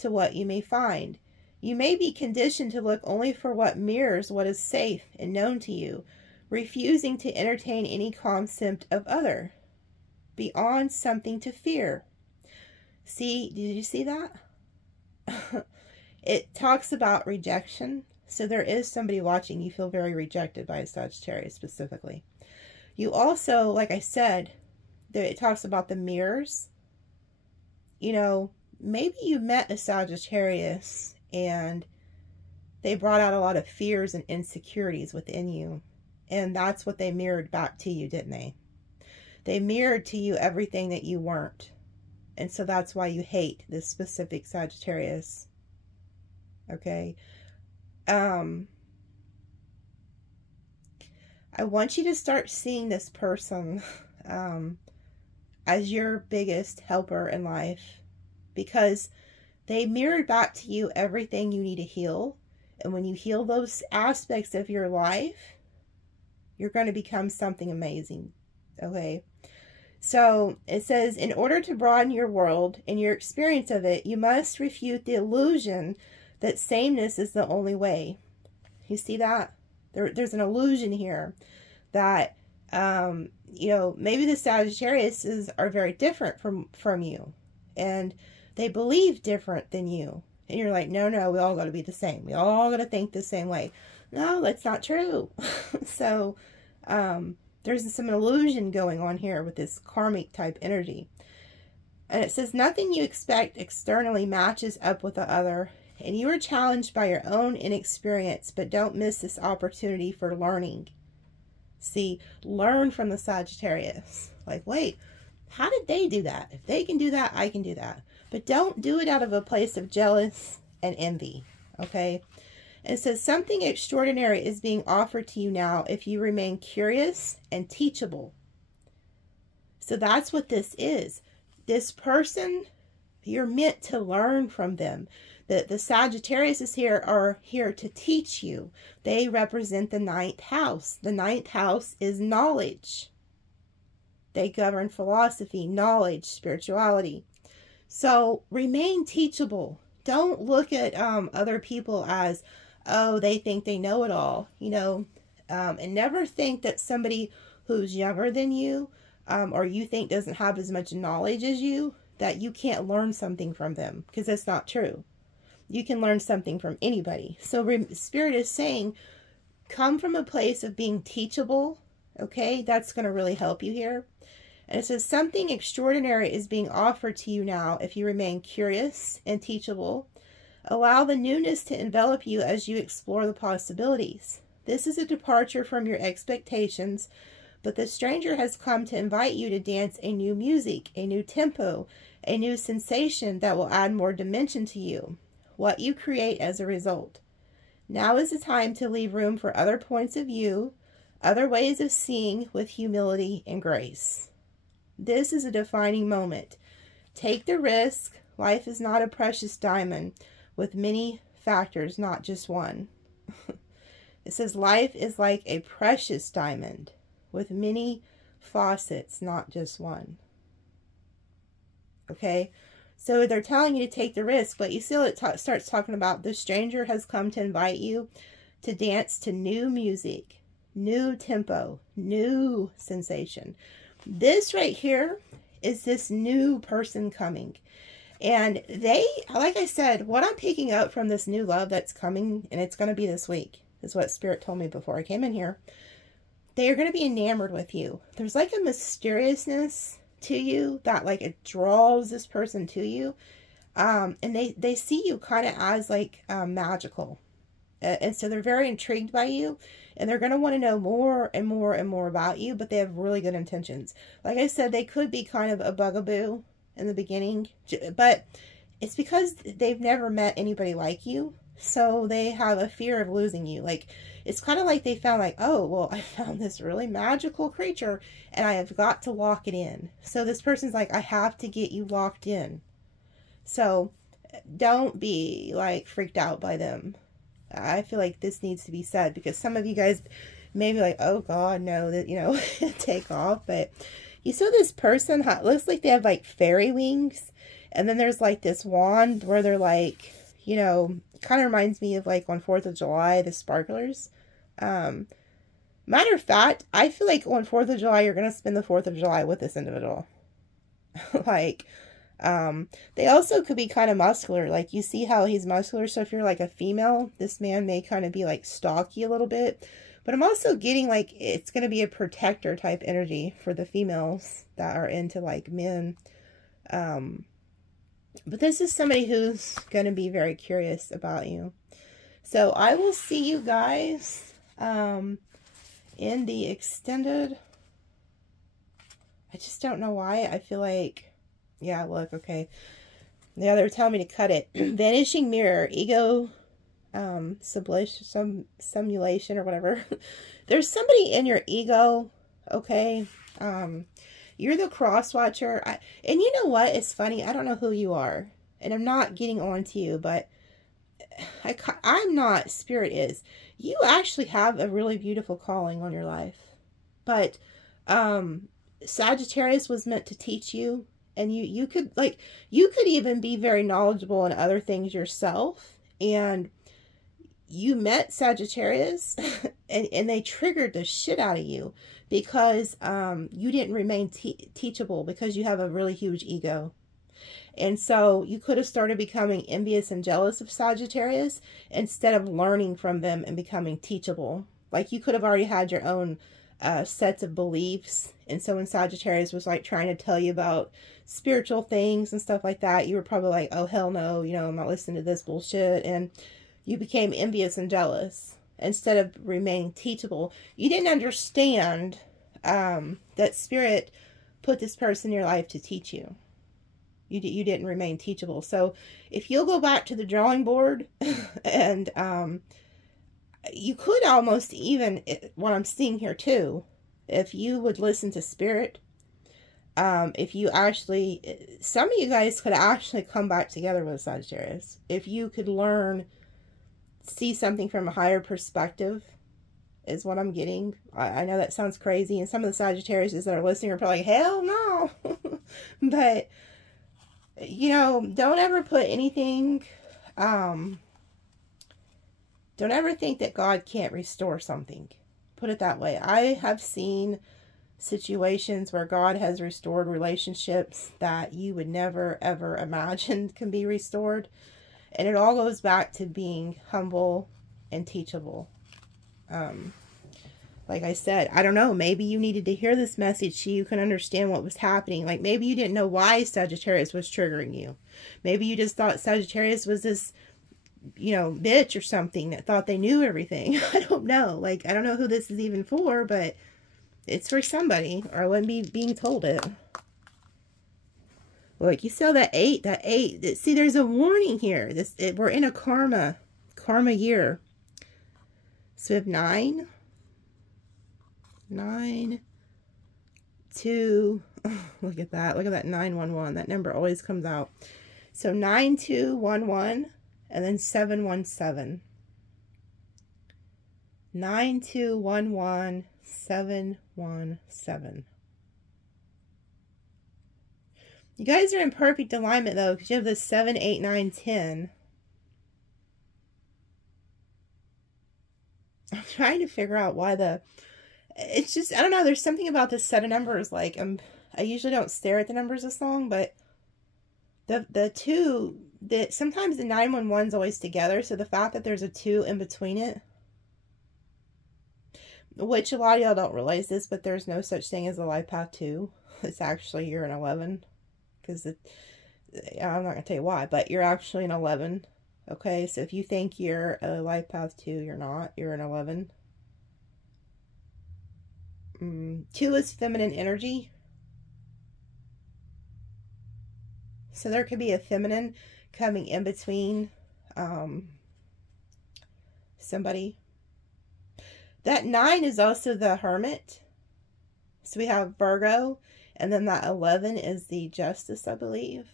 to what you may find. You may be conditioned to look only for what mirrors what is safe and known to you, refusing to entertain any concept of other, beyond something to fear. See, did you see that? It talks about rejection. So there is somebody watching. You feel very rejected by a Sagittarius specifically. You also, like I said, it talks about the mirrors. You know, maybe you met a Sagittarius and they brought out a lot of fears and insecurities within you. And that's what they mirrored back to you, didn't they? They mirrored to you everything that you weren't. And so that's why you hate this specific Sagittarius. Okay. I want you to start seeing this person as your biggest helper in life, because they mirrored back to you everything you need to heal. And when you heal those aspects of your life, you're going to become something amazing. Okay. So it says, in order to broaden your world and your experience of it, you must refute the illusion that sameness is the only way. You see that? There's an illusion here that, you know, maybe the Sagittariuses are very different from you. And they believe different than you. And you're like, no, we all got to be the same. We all got to think the same way. No, that's not true. So, there's some illusion going on here with this karmic type energy. And it says, nothing you expect externally matches up with the other. And you are challenged by your own inexperience, but don't miss this opportunity for learning. See, learn from the Sagittarius. Like, wait, how did they do that? If they can do that, I can do that. But don't do it out of a place of jealous and envy. Okay? And it says, something extraordinary is being offered to you now if you remain curious and teachable. So that's what this is. This person, you're meant to learn from them. The Sagittarius are here to teach you. They represent the 9th house. The 9th house is knowledge. They govern philosophy, knowledge, spirituality. So remain teachable. Don't look at other people as, oh, they think they know it all, you know, and never think that somebody who's younger than you, or you think doesn't have as much knowledge as you, that you can't learn something from them, because that's not true. You can learn something from anybody. So Spirit is saying, come from a place of being teachable. Okay, that's going to really help you here. And it says, something extraordinary is being offered to you now if you remain curious and teachable. Allow the newness to envelop you as you explore the possibilities. This is a departure from your expectations, but the stranger has come to invite you to dance a new music, a new tempo, a new sensation that will add more dimension to you, what you create as a result. Now is the time to leave room for other points of view, other ways of seeing with humility and grace. This is a defining moment. Take the risk. Life is not a precious diamond with many factors, not just one. It says life is like a precious diamond with many faucets, not just one. Okay? So they're telling you to take the risk, but you see it starts talking about the stranger has come to invite you to dance to new music, new tempo, new sensation. This right here is this new person coming. And they, like I said, what I'm picking up from this new love that's coming, and it's going to be this week, is what Spirit told me before I came in here. They are going to be enamored with you. There's like a mysteriousness to you that like it draws this person to you. And they see you kind of as like magical. And so they're very intrigued by you. And they're going to want to know more and more and more about you. But they have really good intentions. Like I said, they could be kind of a bugaboo in the beginning, but it's because they've never met anybody like you, so they have a fear of losing you. Like, it's kind of like they found like, oh, well, I found this really magical creature and I have got to lock it in. So this person's like, I have to get you locked in. So don't be like freaked out by them. I feel like this needs to be said, because some of you guys may be like, oh God, no, that, you know, take off. But you saw this person, looks like they have like fairy wings. And then there's like this wand where they're like, you know, kind of reminds me of like on 4th of July, the sparklers. Matter of fact, I feel like on 4th of July, you're going to spend the 4th of July with this individual. Like, they also could be kind of muscular. Like, you see how he's muscular. So if you're like a female, this man may kind of be like stocky a little bit. But I'm also getting like it's going to be a protector type energy for the females that are into like men. But this is somebody who's going to be very curious about you. So I will see you guys in the extended. I just don't know why. I feel like, yeah, look, okay. Yeah, they were telling me to cut it. Vanishing mirror, ego simulation or whatever. There's somebody in your ego, okay? You're the cross watcher. And you know what? It's funny. I don't know who you are. And I'm not getting on to you, but I'm not. Spirit is. You actually have a really beautiful calling on your life. But Sagittarius was meant to teach you. And you could even be very knowledgeable in other things yourself. And you met Sagittarius and they triggered the shit out of you because you didn't remain teachable because you have a really huge ego. And so you could have started becoming envious and jealous of Sagittarius instead of learning from them and becoming teachable. Like, you could have already had your own sets of beliefs. And so when Sagittarius was like trying to tell you about spiritual things and stuff like that, you were probably like, oh, hell no, you know, I'm not listening to this bullshit. And you became envious and jealous instead of remaining teachable. You didn't understand that Spirit put this person in your life to teach you. You didn't remain teachable. So if you'll go back to the drawing board and you could almost even, what I'm seeing here too, if you would listen to Spirit, if you actually, some of you guys could actually come back together with Sagittarius. If you could learn, see something from a higher perspective, is what I'm getting. I know that sounds crazy, and some of the Sagittarius that are listening are probably like, hell no. But, you know, don't ever put anything, don't ever think that God can't restore something. Put it that way. I have seen situations where God has restored relationships that you would never ever imagine can be restored. And it all goes back to being humble and teachable. Like I said, I don't know, maybe you needed to hear this message so you can understand what was happening. Like, maybe you didn't know why Sagittarius was triggering you. Maybe you just thought Sagittarius was this you know, bitch or something that thought they knew everything. I don't know. Like, I don't know who this is even for, but it's for somebody, or I wouldn't be being told it. Look, you saw that 8, see, there's a warning here. We're in a karma year. So we have 9, 2, look at that 911. That number always comes out. So 9211 and then 717. 9211 717. You guys are in perfect alignment though, because you have the 7, 8, 9, 10. I'm trying to figure out why it's just, I don't know, there's something about this set of numbers, like, I usually don't stare at the numbers this long, but the 2, sometimes the 911's always together, so the fact that there's a 2 in between it, which a lot of y'all don't realize this, but there's no such thing as a life path 2. It's actually, you're an 11, because I'm not going to tell you why, but you're actually an 11. Okay, so if you think you're a life path 2, you're not. You're an 11. 2 is feminine energy. So there could be a feminine coming in between somebody. That 9 is also the Hermit. So we have Virgo, and then that 11 is the Justice, I believe.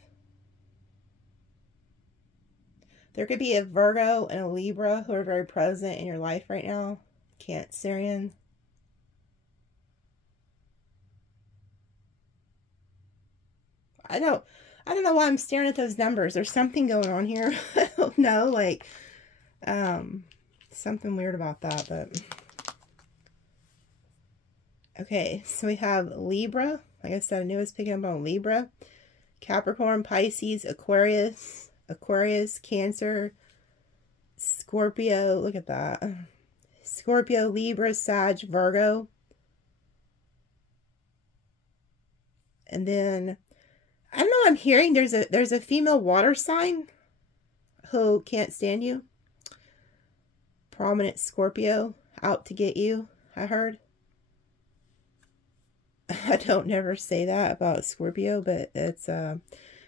There could be a Virgo and a Libra who are very present in your life right now. Cancerian. I don't know why I'm staring at those numbers. There's something going on here. I don't know, like, something weird about that, but. Okay, so we have Libra. Like I said, I knew I was picking up on Libra. Capricorn, Pisces, Aquarius, Cancer, Scorpio. Look at that. Scorpio, Libra, Sag, Virgo. And then, I don't know, I'm hearing there's a female water sign who can't stand you. Prominent Scorpio, out to get you, I heard. I don't never say that about Scorpio, but it's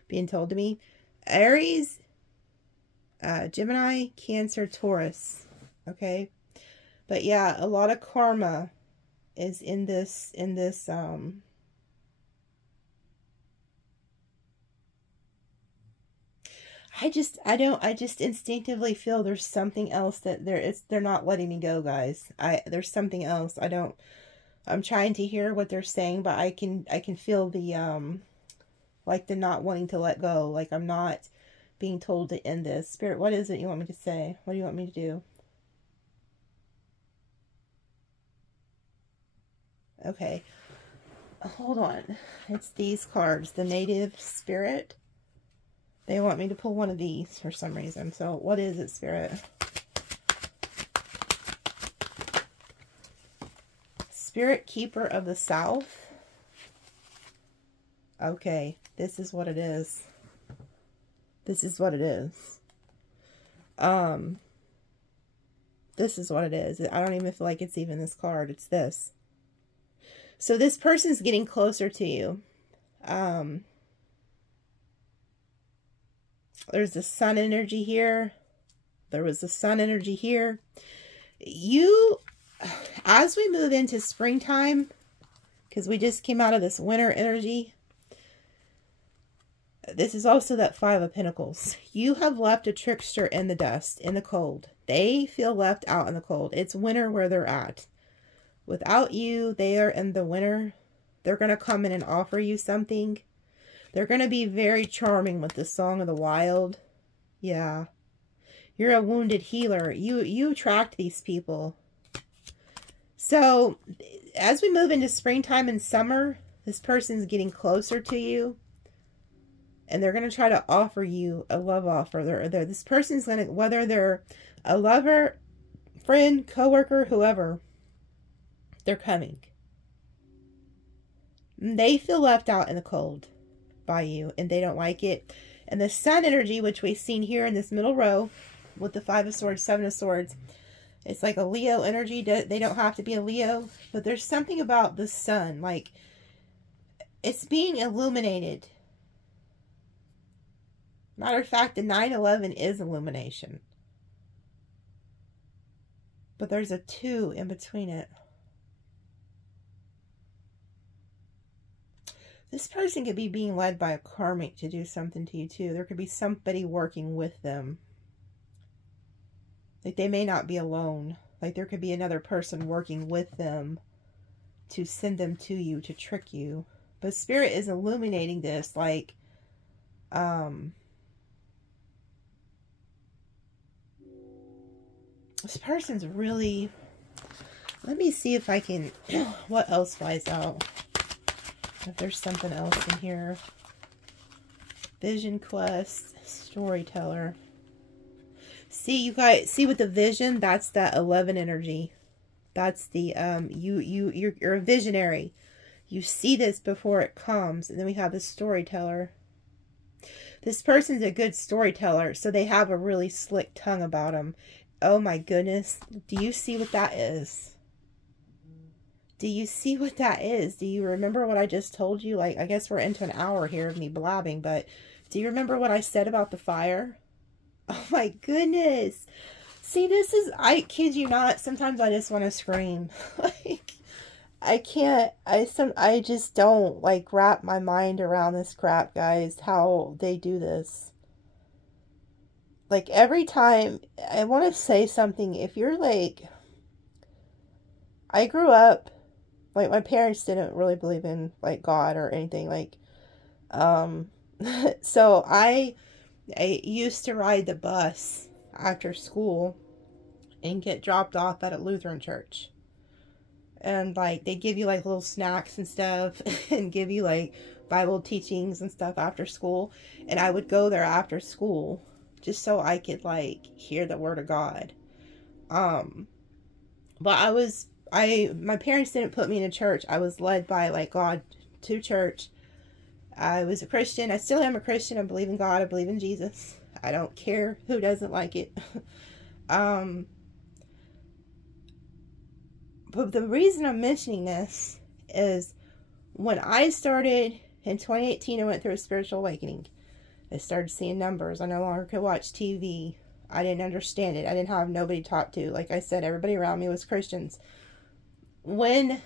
being told to me. Aries, Gemini, Cancer, Taurus. Okay, but yeah, a lot of karma is in this. I just instinctively feel there's something else that they're not letting me go, guys. There's something else. I'm trying to hear what they're saying, but I can feel the like the not wanting to let go. Like I'm not being told to end this. Spirit, what is it you want me to say? What do you want me to do? Okay. Hold on. It's these cards. The Native Spirit. They want me to pull one of these for some reason. So what is it, Spirit? Spirit Keeper of the South. Okay, this is what it is. This is what it is. This is what it is. I don't even feel like it's even this card. It's this. So this person's getting closer to you. There's the sun energy here. There was the sun energy here. As we move into springtime, because we just came out of this winter energy, this is also that 5 of Pentacles. You have left a trickster in the dust, in the cold. They feel left out in the cold. It's winter where they're at. Without you, they are in the winter. They're going to come in and offer you something. They're going to be very charming with the Song of the Wild. Yeah. You're a wounded healer. You attract these people. So, as we move into springtime and summer, this person's getting closer to you. And they're going to try to offer you a love offer. This person's going to, whether they're a lover, friend, coworker, whoever, they're coming. They feel left out in the cold by you, and they don't like it. And the sun energy, which we've seen here in this middle row, with the Five of Swords, Seven of Swords. It's like a Leo energy. They don't have to be a Leo, but there's something about the sun, like it's being illuminated. Matter of fact, the 9/11 is illumination. But there's a 2 in between it. This person could be being led by a karmic to do something to you too. There could be somebody working with them. Like they may not be alone. Like there could be another person working with them to send them to you, to trick you. But Spirit is illuminating this like, this person's really, let me see if I can, what else flies out? If there's something else in here. Vision quest, storyteller. See, you guys, see with the vision, that's that 11 energy. That's the, you're a visionary. You see this before it comes. And then we have the storyteller. This person's a good storyteller, so they have a really slick tongue about them. Oh my goodness. Do you see what that is? Do you see what that is? Do you remember what I just told you? Like, I guess we're into an hour here of me blabbing, but do you remember what I said about the fire? Oh my goodness. See, this is, I kid you not, sometimes I just want to scream. Like, I can't, I just don't, like, wrap my mind around this crap, guys, how they do this. Like, every time I want to say something, if you're like, I grew up, like, my parents didn't really believe in, like, God or anything, like, so I used to ride the bus after school and get dropped off at a Lutheran church. And, like, they give you, like, little snacks and stuff and give you, like, Bible teachings and stuff after school. And I would go there after school just so I could, like, hear the word of God. But my parents didn't put me in a church. I was led by, like, God to church. I was a Christian. I still am a Christian. I believe in God. I believe in Jesus. I don't care who doesn't like it. But the reason I'm mentioning this is when I started in 2018, I went through a spiritual awakening. I started seeing numbers. I no longer could watch TV. I didn't understand it. I didn't have nobody to talk to. Like I said, everybody around me was Christians. When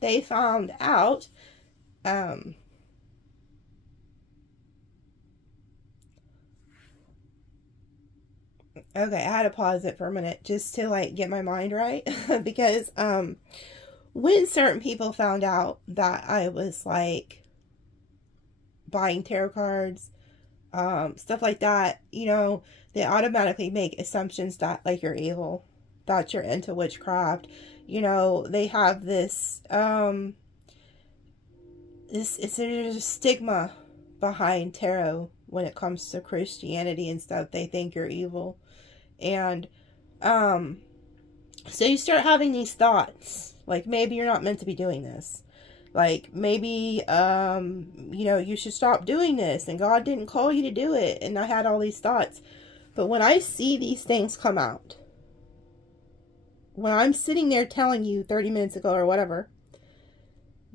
they found out, okay, I had to pause it for a minute just to, like, get my mind right. Because, when certain people found out that I was, like, buying tarot cards, stuff like that, you know, they automatically make assumptions that, like, you're evil, that you're into witchcraft. You know, they have this, there's a stigma behind tarot when it comes to Christianity and stuff. They think you're evil. And, so you start having these thoughts, like, maybe you're not meant to be doing this. Like, maybe, you know, you should stop doing this, and God didn't call you to do it. And I had all these thoughts. But when I see these things come out, when I'm sitting there telling you 30 minutes ago or whatever,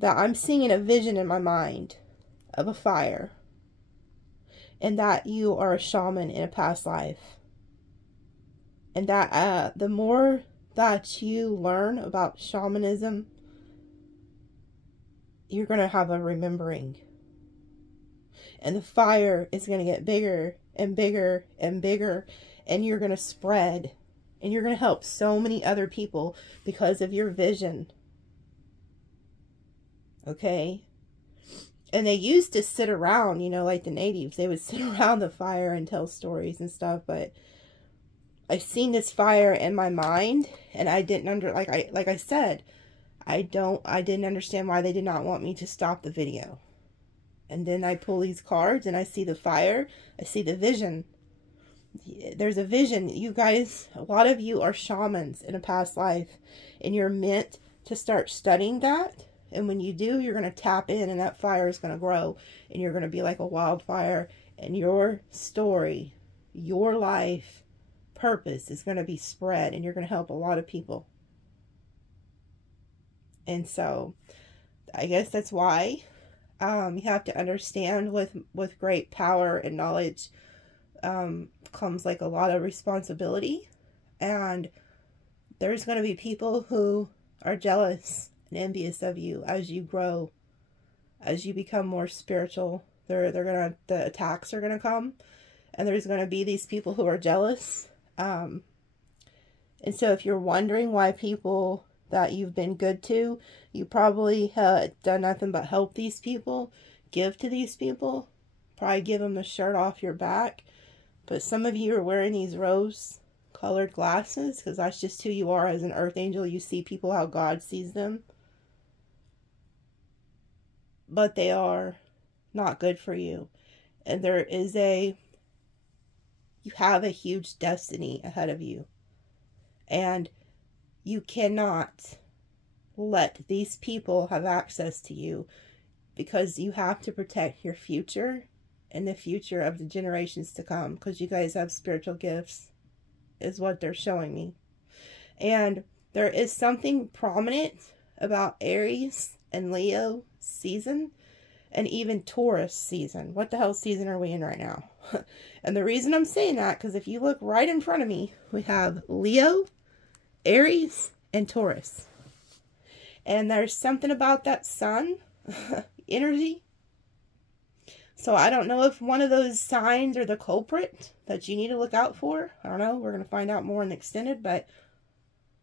that I'm seeing a vision in my mind of a fire, and that you are a shaman in a past life, and that the more that you learn about shamanism, you're going to have a remembering. And the fire is going to get bigger and bigger and bigger. And you're going to spread. And you're going to help so many other people because of your vision. Okay? And they used to sit around, you know, like the natives. They would sit around the fire and tell stories and stuff. But I've seen this fire in my mind, and I didn't like I said, I didn't understand why they did not want me to stop the video. And then I pull these cards and I see the fire, I see the vision. There's a vision. You guys, a lot of you are shamans in a past life, and you're meant to start studying that. And when you do, you're going to tap in, and that fire is going to grow, and you're going to be like a wildfire, and your story, your life, purpose is going to be spread, and you're going to help a lot of people. And so I guess that's why you have to understand with great power and knowledge comes like a lot of responsibility. And there's going to be people who are jealous and envious of you as you grow, as you become more spiritual. The attacks are going to come, and there's going to be these people who are jealous. And so if you're wondering why people that you've been good to, you probably have done nothing but help these people, give to these people, probably give them the shirt off your back. But some of you are wearing these rose-colored glasses because that's just who you are as an earth angel. You see people how God sees them. But they are not good for you. And you have a huge destiny ahead of you. And you cannot let these people have access to you, because you have to protect your future and the future of the generations to come, because you guys have spiritual gifts, is what they're showing me. And there is something prominent about Aries and Leo season, and even Taurus season. What the hell season are we in right now? And the reason I'm saying that, because if you look right in front of me, we have Leo, Aries, and Taurus. And there's something about that sun energy. So I don't know if one of those signs are the culprit that you need to look out for. I don't know. We're going to find out more in the extended. But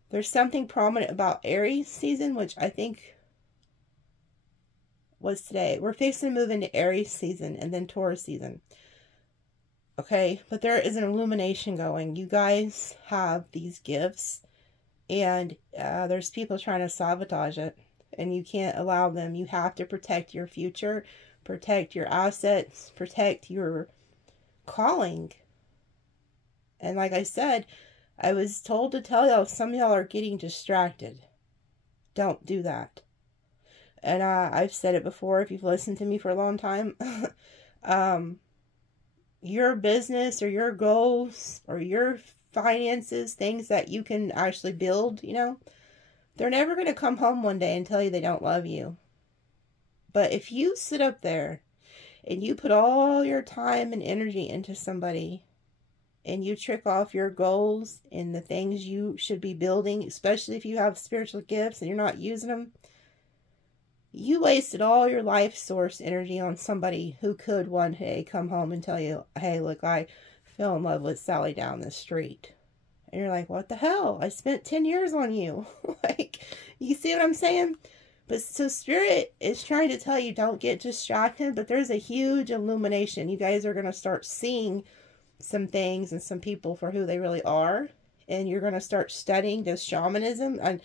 there's something prominent about Aries season, which I think was today. We're fixing to move into Aries season and then Taurus season. Okay, but there is an illumination going. You guys have these gifts, and there's people trying to sabotage it, and you can't allow them. You have to protect your future, protect your assets, protect your calling. And like I said, I was told to tell y'all, some of y'all are getting distracted. Don't do that. And I've said it before, if you've listened to me for a long time. Your business or your goals or your finances, things that you can actually build, you know, they're never going to come home one day and tell you they don't love you. But if you sit up there and you put all your time and energy into somebody, and you trick off your goals and the things you should be building, especially if you have spiritual gifts and you're not using them, you wasted all your life source energy on somebody who could one day come home and tell you, hey, look, I fell in love with Sally down the street. And you're like, what the hell? I spent 10 years on you. Like, you see what I'm saying? But so Spirit is trying to tell you, don't get distracted, but there's a huge illumination. You guys are going to start seeing some things and some people for who they really are. And you're going to start studying this shamanism. And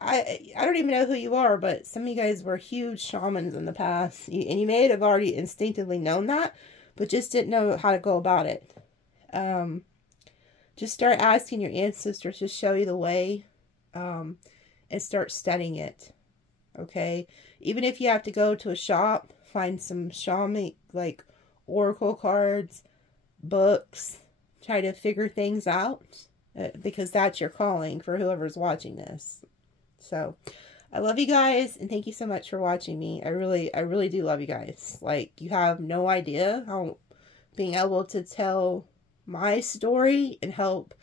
I don't even know who you are, but some of you guys were huge shamans in the past. And you may have already instinctively known that, but just didn't know how to go about it. Just start asking your ancestors to show you the way, and start studying it. Okay? Even if you have to go to a shop, find some shamanic, like, oracle cards, books, try to figure things out, because that's your calling for whoever's watching this. So, I love you guys, and thank you so much for watching me. I really do love you guys. Like, you have no idea how being able to tell my story and help,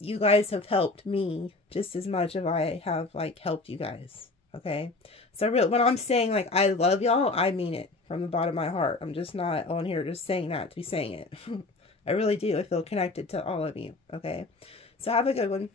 you guys have helped me just as much as I have, like, helped you guys. Okay? So, when I'm saying, like, I love y'all, I mean it from the bottom of my heart. I'm just not on here just saying that to be saying it. I really do. I feel connected to all of you. Okay? So, have a good one.